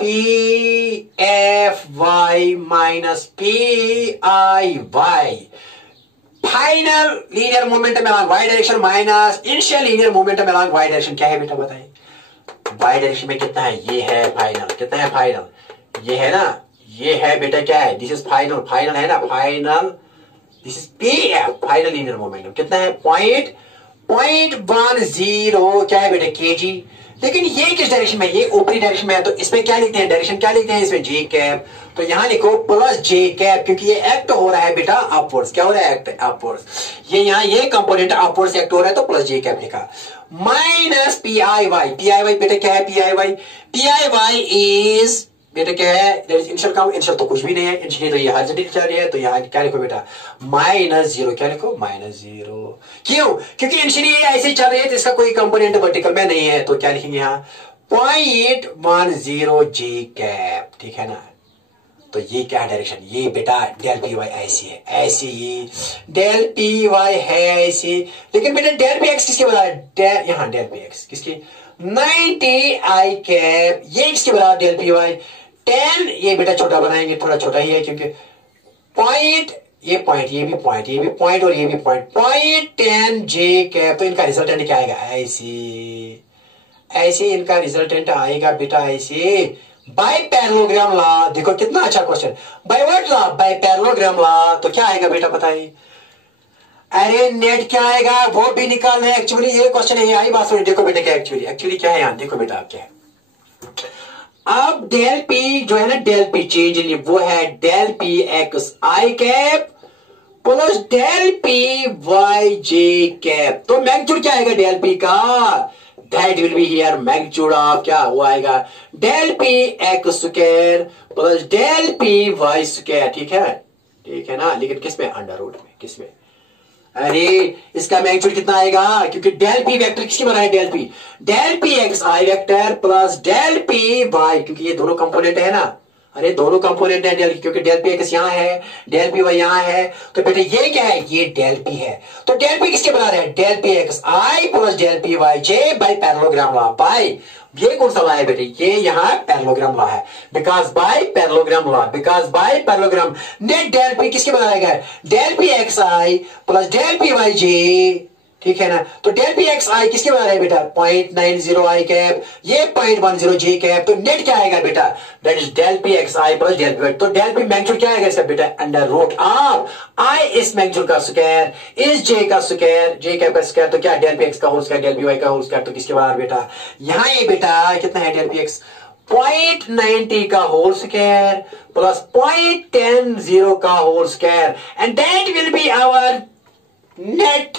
PFY minus PIY, final linear momentum along Y direction minus initial linear momentum along Y direction, क्या है बेटा बताइए, वाई डायरेक्शन में कितना है, ये है फाइनल, कितना है फाइनल, ये है ना, ये है बेटा क्या है, दिस इज फाइनल है ना, final, this is PF final linear momentum, कितना है 0.10, क्या है बेटा केजी, लेकिन ये किस डायरेक्शन में, ये ऊपरी डायरेक्शन में है, तो इसमें क्या लिखते हैं, डायरेक्शन क्या लिखते हैं इसमें J कैप, तो यहां लिखो प्लस J कैप, क्योंकि ये एक्ट हो रहा है बेटा अपवर्ड्स, क्या हो रहा है एक्ट अपवर्ड्स, ये यहाँ ये कंपोनेंट अपवर्ड्स एक्ट हो रहा है, तो प्लस J कैप लिखा माइनस PIY बेटा क्या है PIY इज बेटा क्या है, इनिशियल काउंट, इनिशियल तो कुछ भी नहीं है, इनिशियल तो ये हर जगह चल रही है, तो यहाँ क्या लिखो बेटा -0, क्या लिखो -0, क्यों, क्योंकि इनिशियली ये ऐसे चल रही है, तो इसका कोई कंपोनेंट वर्टिकल में नहीं है, तो क्या लिखेंगे यहाँ 0.10 J कैप, ठीक है ना। तो ये क्या डायरेक्शन, ये बेटा डेल PY ऐसी है, ऐसी ही डेल PY है ऐसी, लेकिन बेटा डेल PX किसके बराबर है, यहाँ डेल PX किसकी 90 आई कैप, ये किसके बराबर डेल PY 10, ये बेटा छोटा बनाएंगे, थोड़ा छोटा ही है, क्योंकि पॉइंट, ये पॉइंट, ये भी पॉइंट, ये भी पॉइंट और ये भी पॉइंट, 0.10 J कैप, तो इनका रिजल्टेंट क्या आएगा, ऐसे इनका रिजल्टेंट आएगा बेटा ऐसे, बाय पैरेललोग्राम लॉ, देखो कितना अच्छा question, by what law, by parallelogram law, तो क्या आएगा बेटा बताइए, अरे नेट क्या आएगा वो भी निकालना है, एक्चुअली ये क्वेश्चन है, आई बात सुनिए, देखो बेटा क्या एक्चुअली क्या है यहाँ, देखो बेटा आप क्या है, अब डेल P जो है ना, डेल P चेंज वो है del PX I cap plus del PY J cap, तो मैग्नीट्यूड क्या आएगा डेल P का, that will be here magnitude of क्या वो आएगा del PX square plus del PY square, ठीक है ना, लेकिन किसमें, अंडर रूट में, किसमें, अरे इसका मैग्नीट्यूड कितना आएगा, क्योंकि डेल P वेक्टर किसके बराबर है, डेल PX आई वेक्टर प्लस डेल PY, क्योंकि ये दोनों कंपोनेंट है ना, अरे दोनों कंपोनेंट है डेल, क्योंकि डेल पी एक्स यहाँ है, डेल पी वाई यहाँ है, तो बेटे ये क्या है, ये डेल पी है। तो डेल पी किसके बराबर है, del P x i plus del P y j by parallelogram law. By ये कौन सा लॉ है बेटे, ये यहाँ पैरेललोग्राम लॉ है, because by parallelogram law, because by parallelogram net del p किसके बराबर है, del P x i plus del P y j, ठीक है ना। तो डेल पी एक्स आई किसके बराबर है बेटा, 0.90 आई कैप, ये 0.10 जे कैप, तो नेट क्या आएगा बेटा, that is del P x i plus del P y. तो डेल पी मैग्नीट्यूड क्या आएगा इसका बेटा, अंडर रूट ऑफ आई इस मैग्नीट्यूड का स्क्वायर इस जे का स्क्वायर, जे कैप का स्क्वायर, तो क्या डेल पी एक्स का whole square del P y का होल स्क्वायर, तो किसके बराबर बेटा, यहाँ ये बेटा कितना है डेल पी एक्स 0.90 का होल स्क्वायर प्लस 0.10 का whole square, and that will be our net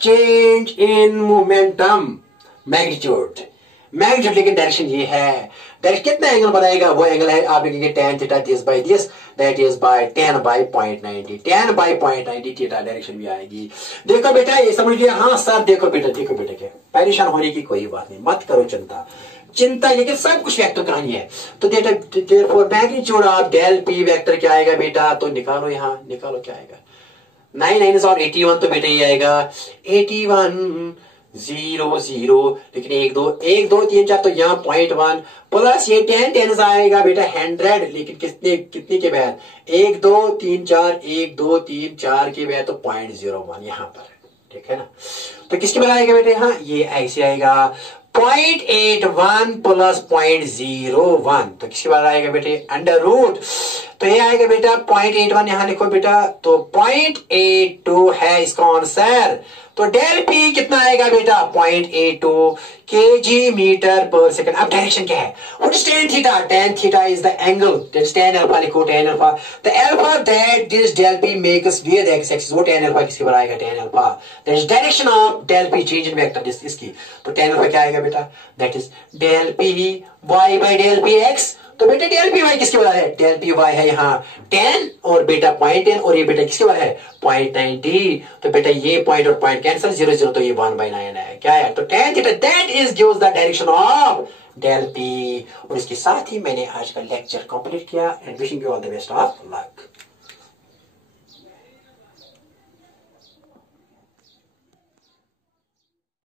change in momentum magnitude. Magnitude लेकिन डायरेक्शन ये है, डायरेक्शन कितना एंगल बनाएगा, वो एंगल है आप लिखेंगे tan theta this by this, that is by 10 by 0.90, 10 by 0.90 theta direction भी आएगी। देखो बेटा ये समझ लिया, हाँ सर देखो बेटा क्या, परेशान होने की कोई बात नहीं, मत करो चिंता, लेकिन सब कुछ वेक्टर कहानी है। तो therefore magnitude of del p vector क्या आएगा बेटा, तो निकालो, यहाँ निकालो क्या आएगा, 9 9 और 81, तो बेटा ये आएगा 81 0 0, लेकिन 1 2 1 2 3 4, तो यहाँ 0.1 प्लस ये 10 10 आएगा बेटा 100, लेकिन कितने के बाद 1 2 3 4 1 2 3 4 के बाद, तो 0.01 यहाँ पर, ठीक है ना। तो किसके बाद आएगा बेटे, हाँ ये ऐसे आएगा 0.81 प्लस 0.01, तो किसके बाद आएगा बेटे, अंडर रूट, तो ये आएगा बेटा 0.81, यहां लिखो बेटा, तो 0.82 है इसका आंसर। तो डेल पी कितना आएगा बेटा, 0.82 kg मीटर पर सेकंड। अब डायरेक्शन क्या है, what is tan theta, tan theta is the angle, that's tan alpha, लिखो tan alpha, the alpha that this del p makes with x axis, वो tan अल्फा किसके बराबर आएगा, tan alpha, that is direction of del p change in vector इसकी। तो tan alpha क्या आएगा बेटा, that is del P y by del P x. तो बेटा डेल पी वाई किसके बराबर है, डेल पी वाई है यहाँ 10 और बेटा 0.10, और ये बेटा किसके बराबर है 0.90, तो बेटा ये पॉइंट और पॉइंट कैंसिल 0 0, तो ये 1/9 है, क्या है, तो tan theta that is gives the direction of del p. और इसके साथ ही मैंने आज का लेक्चर कंप्लीट किया, and wishing you all the best of luck.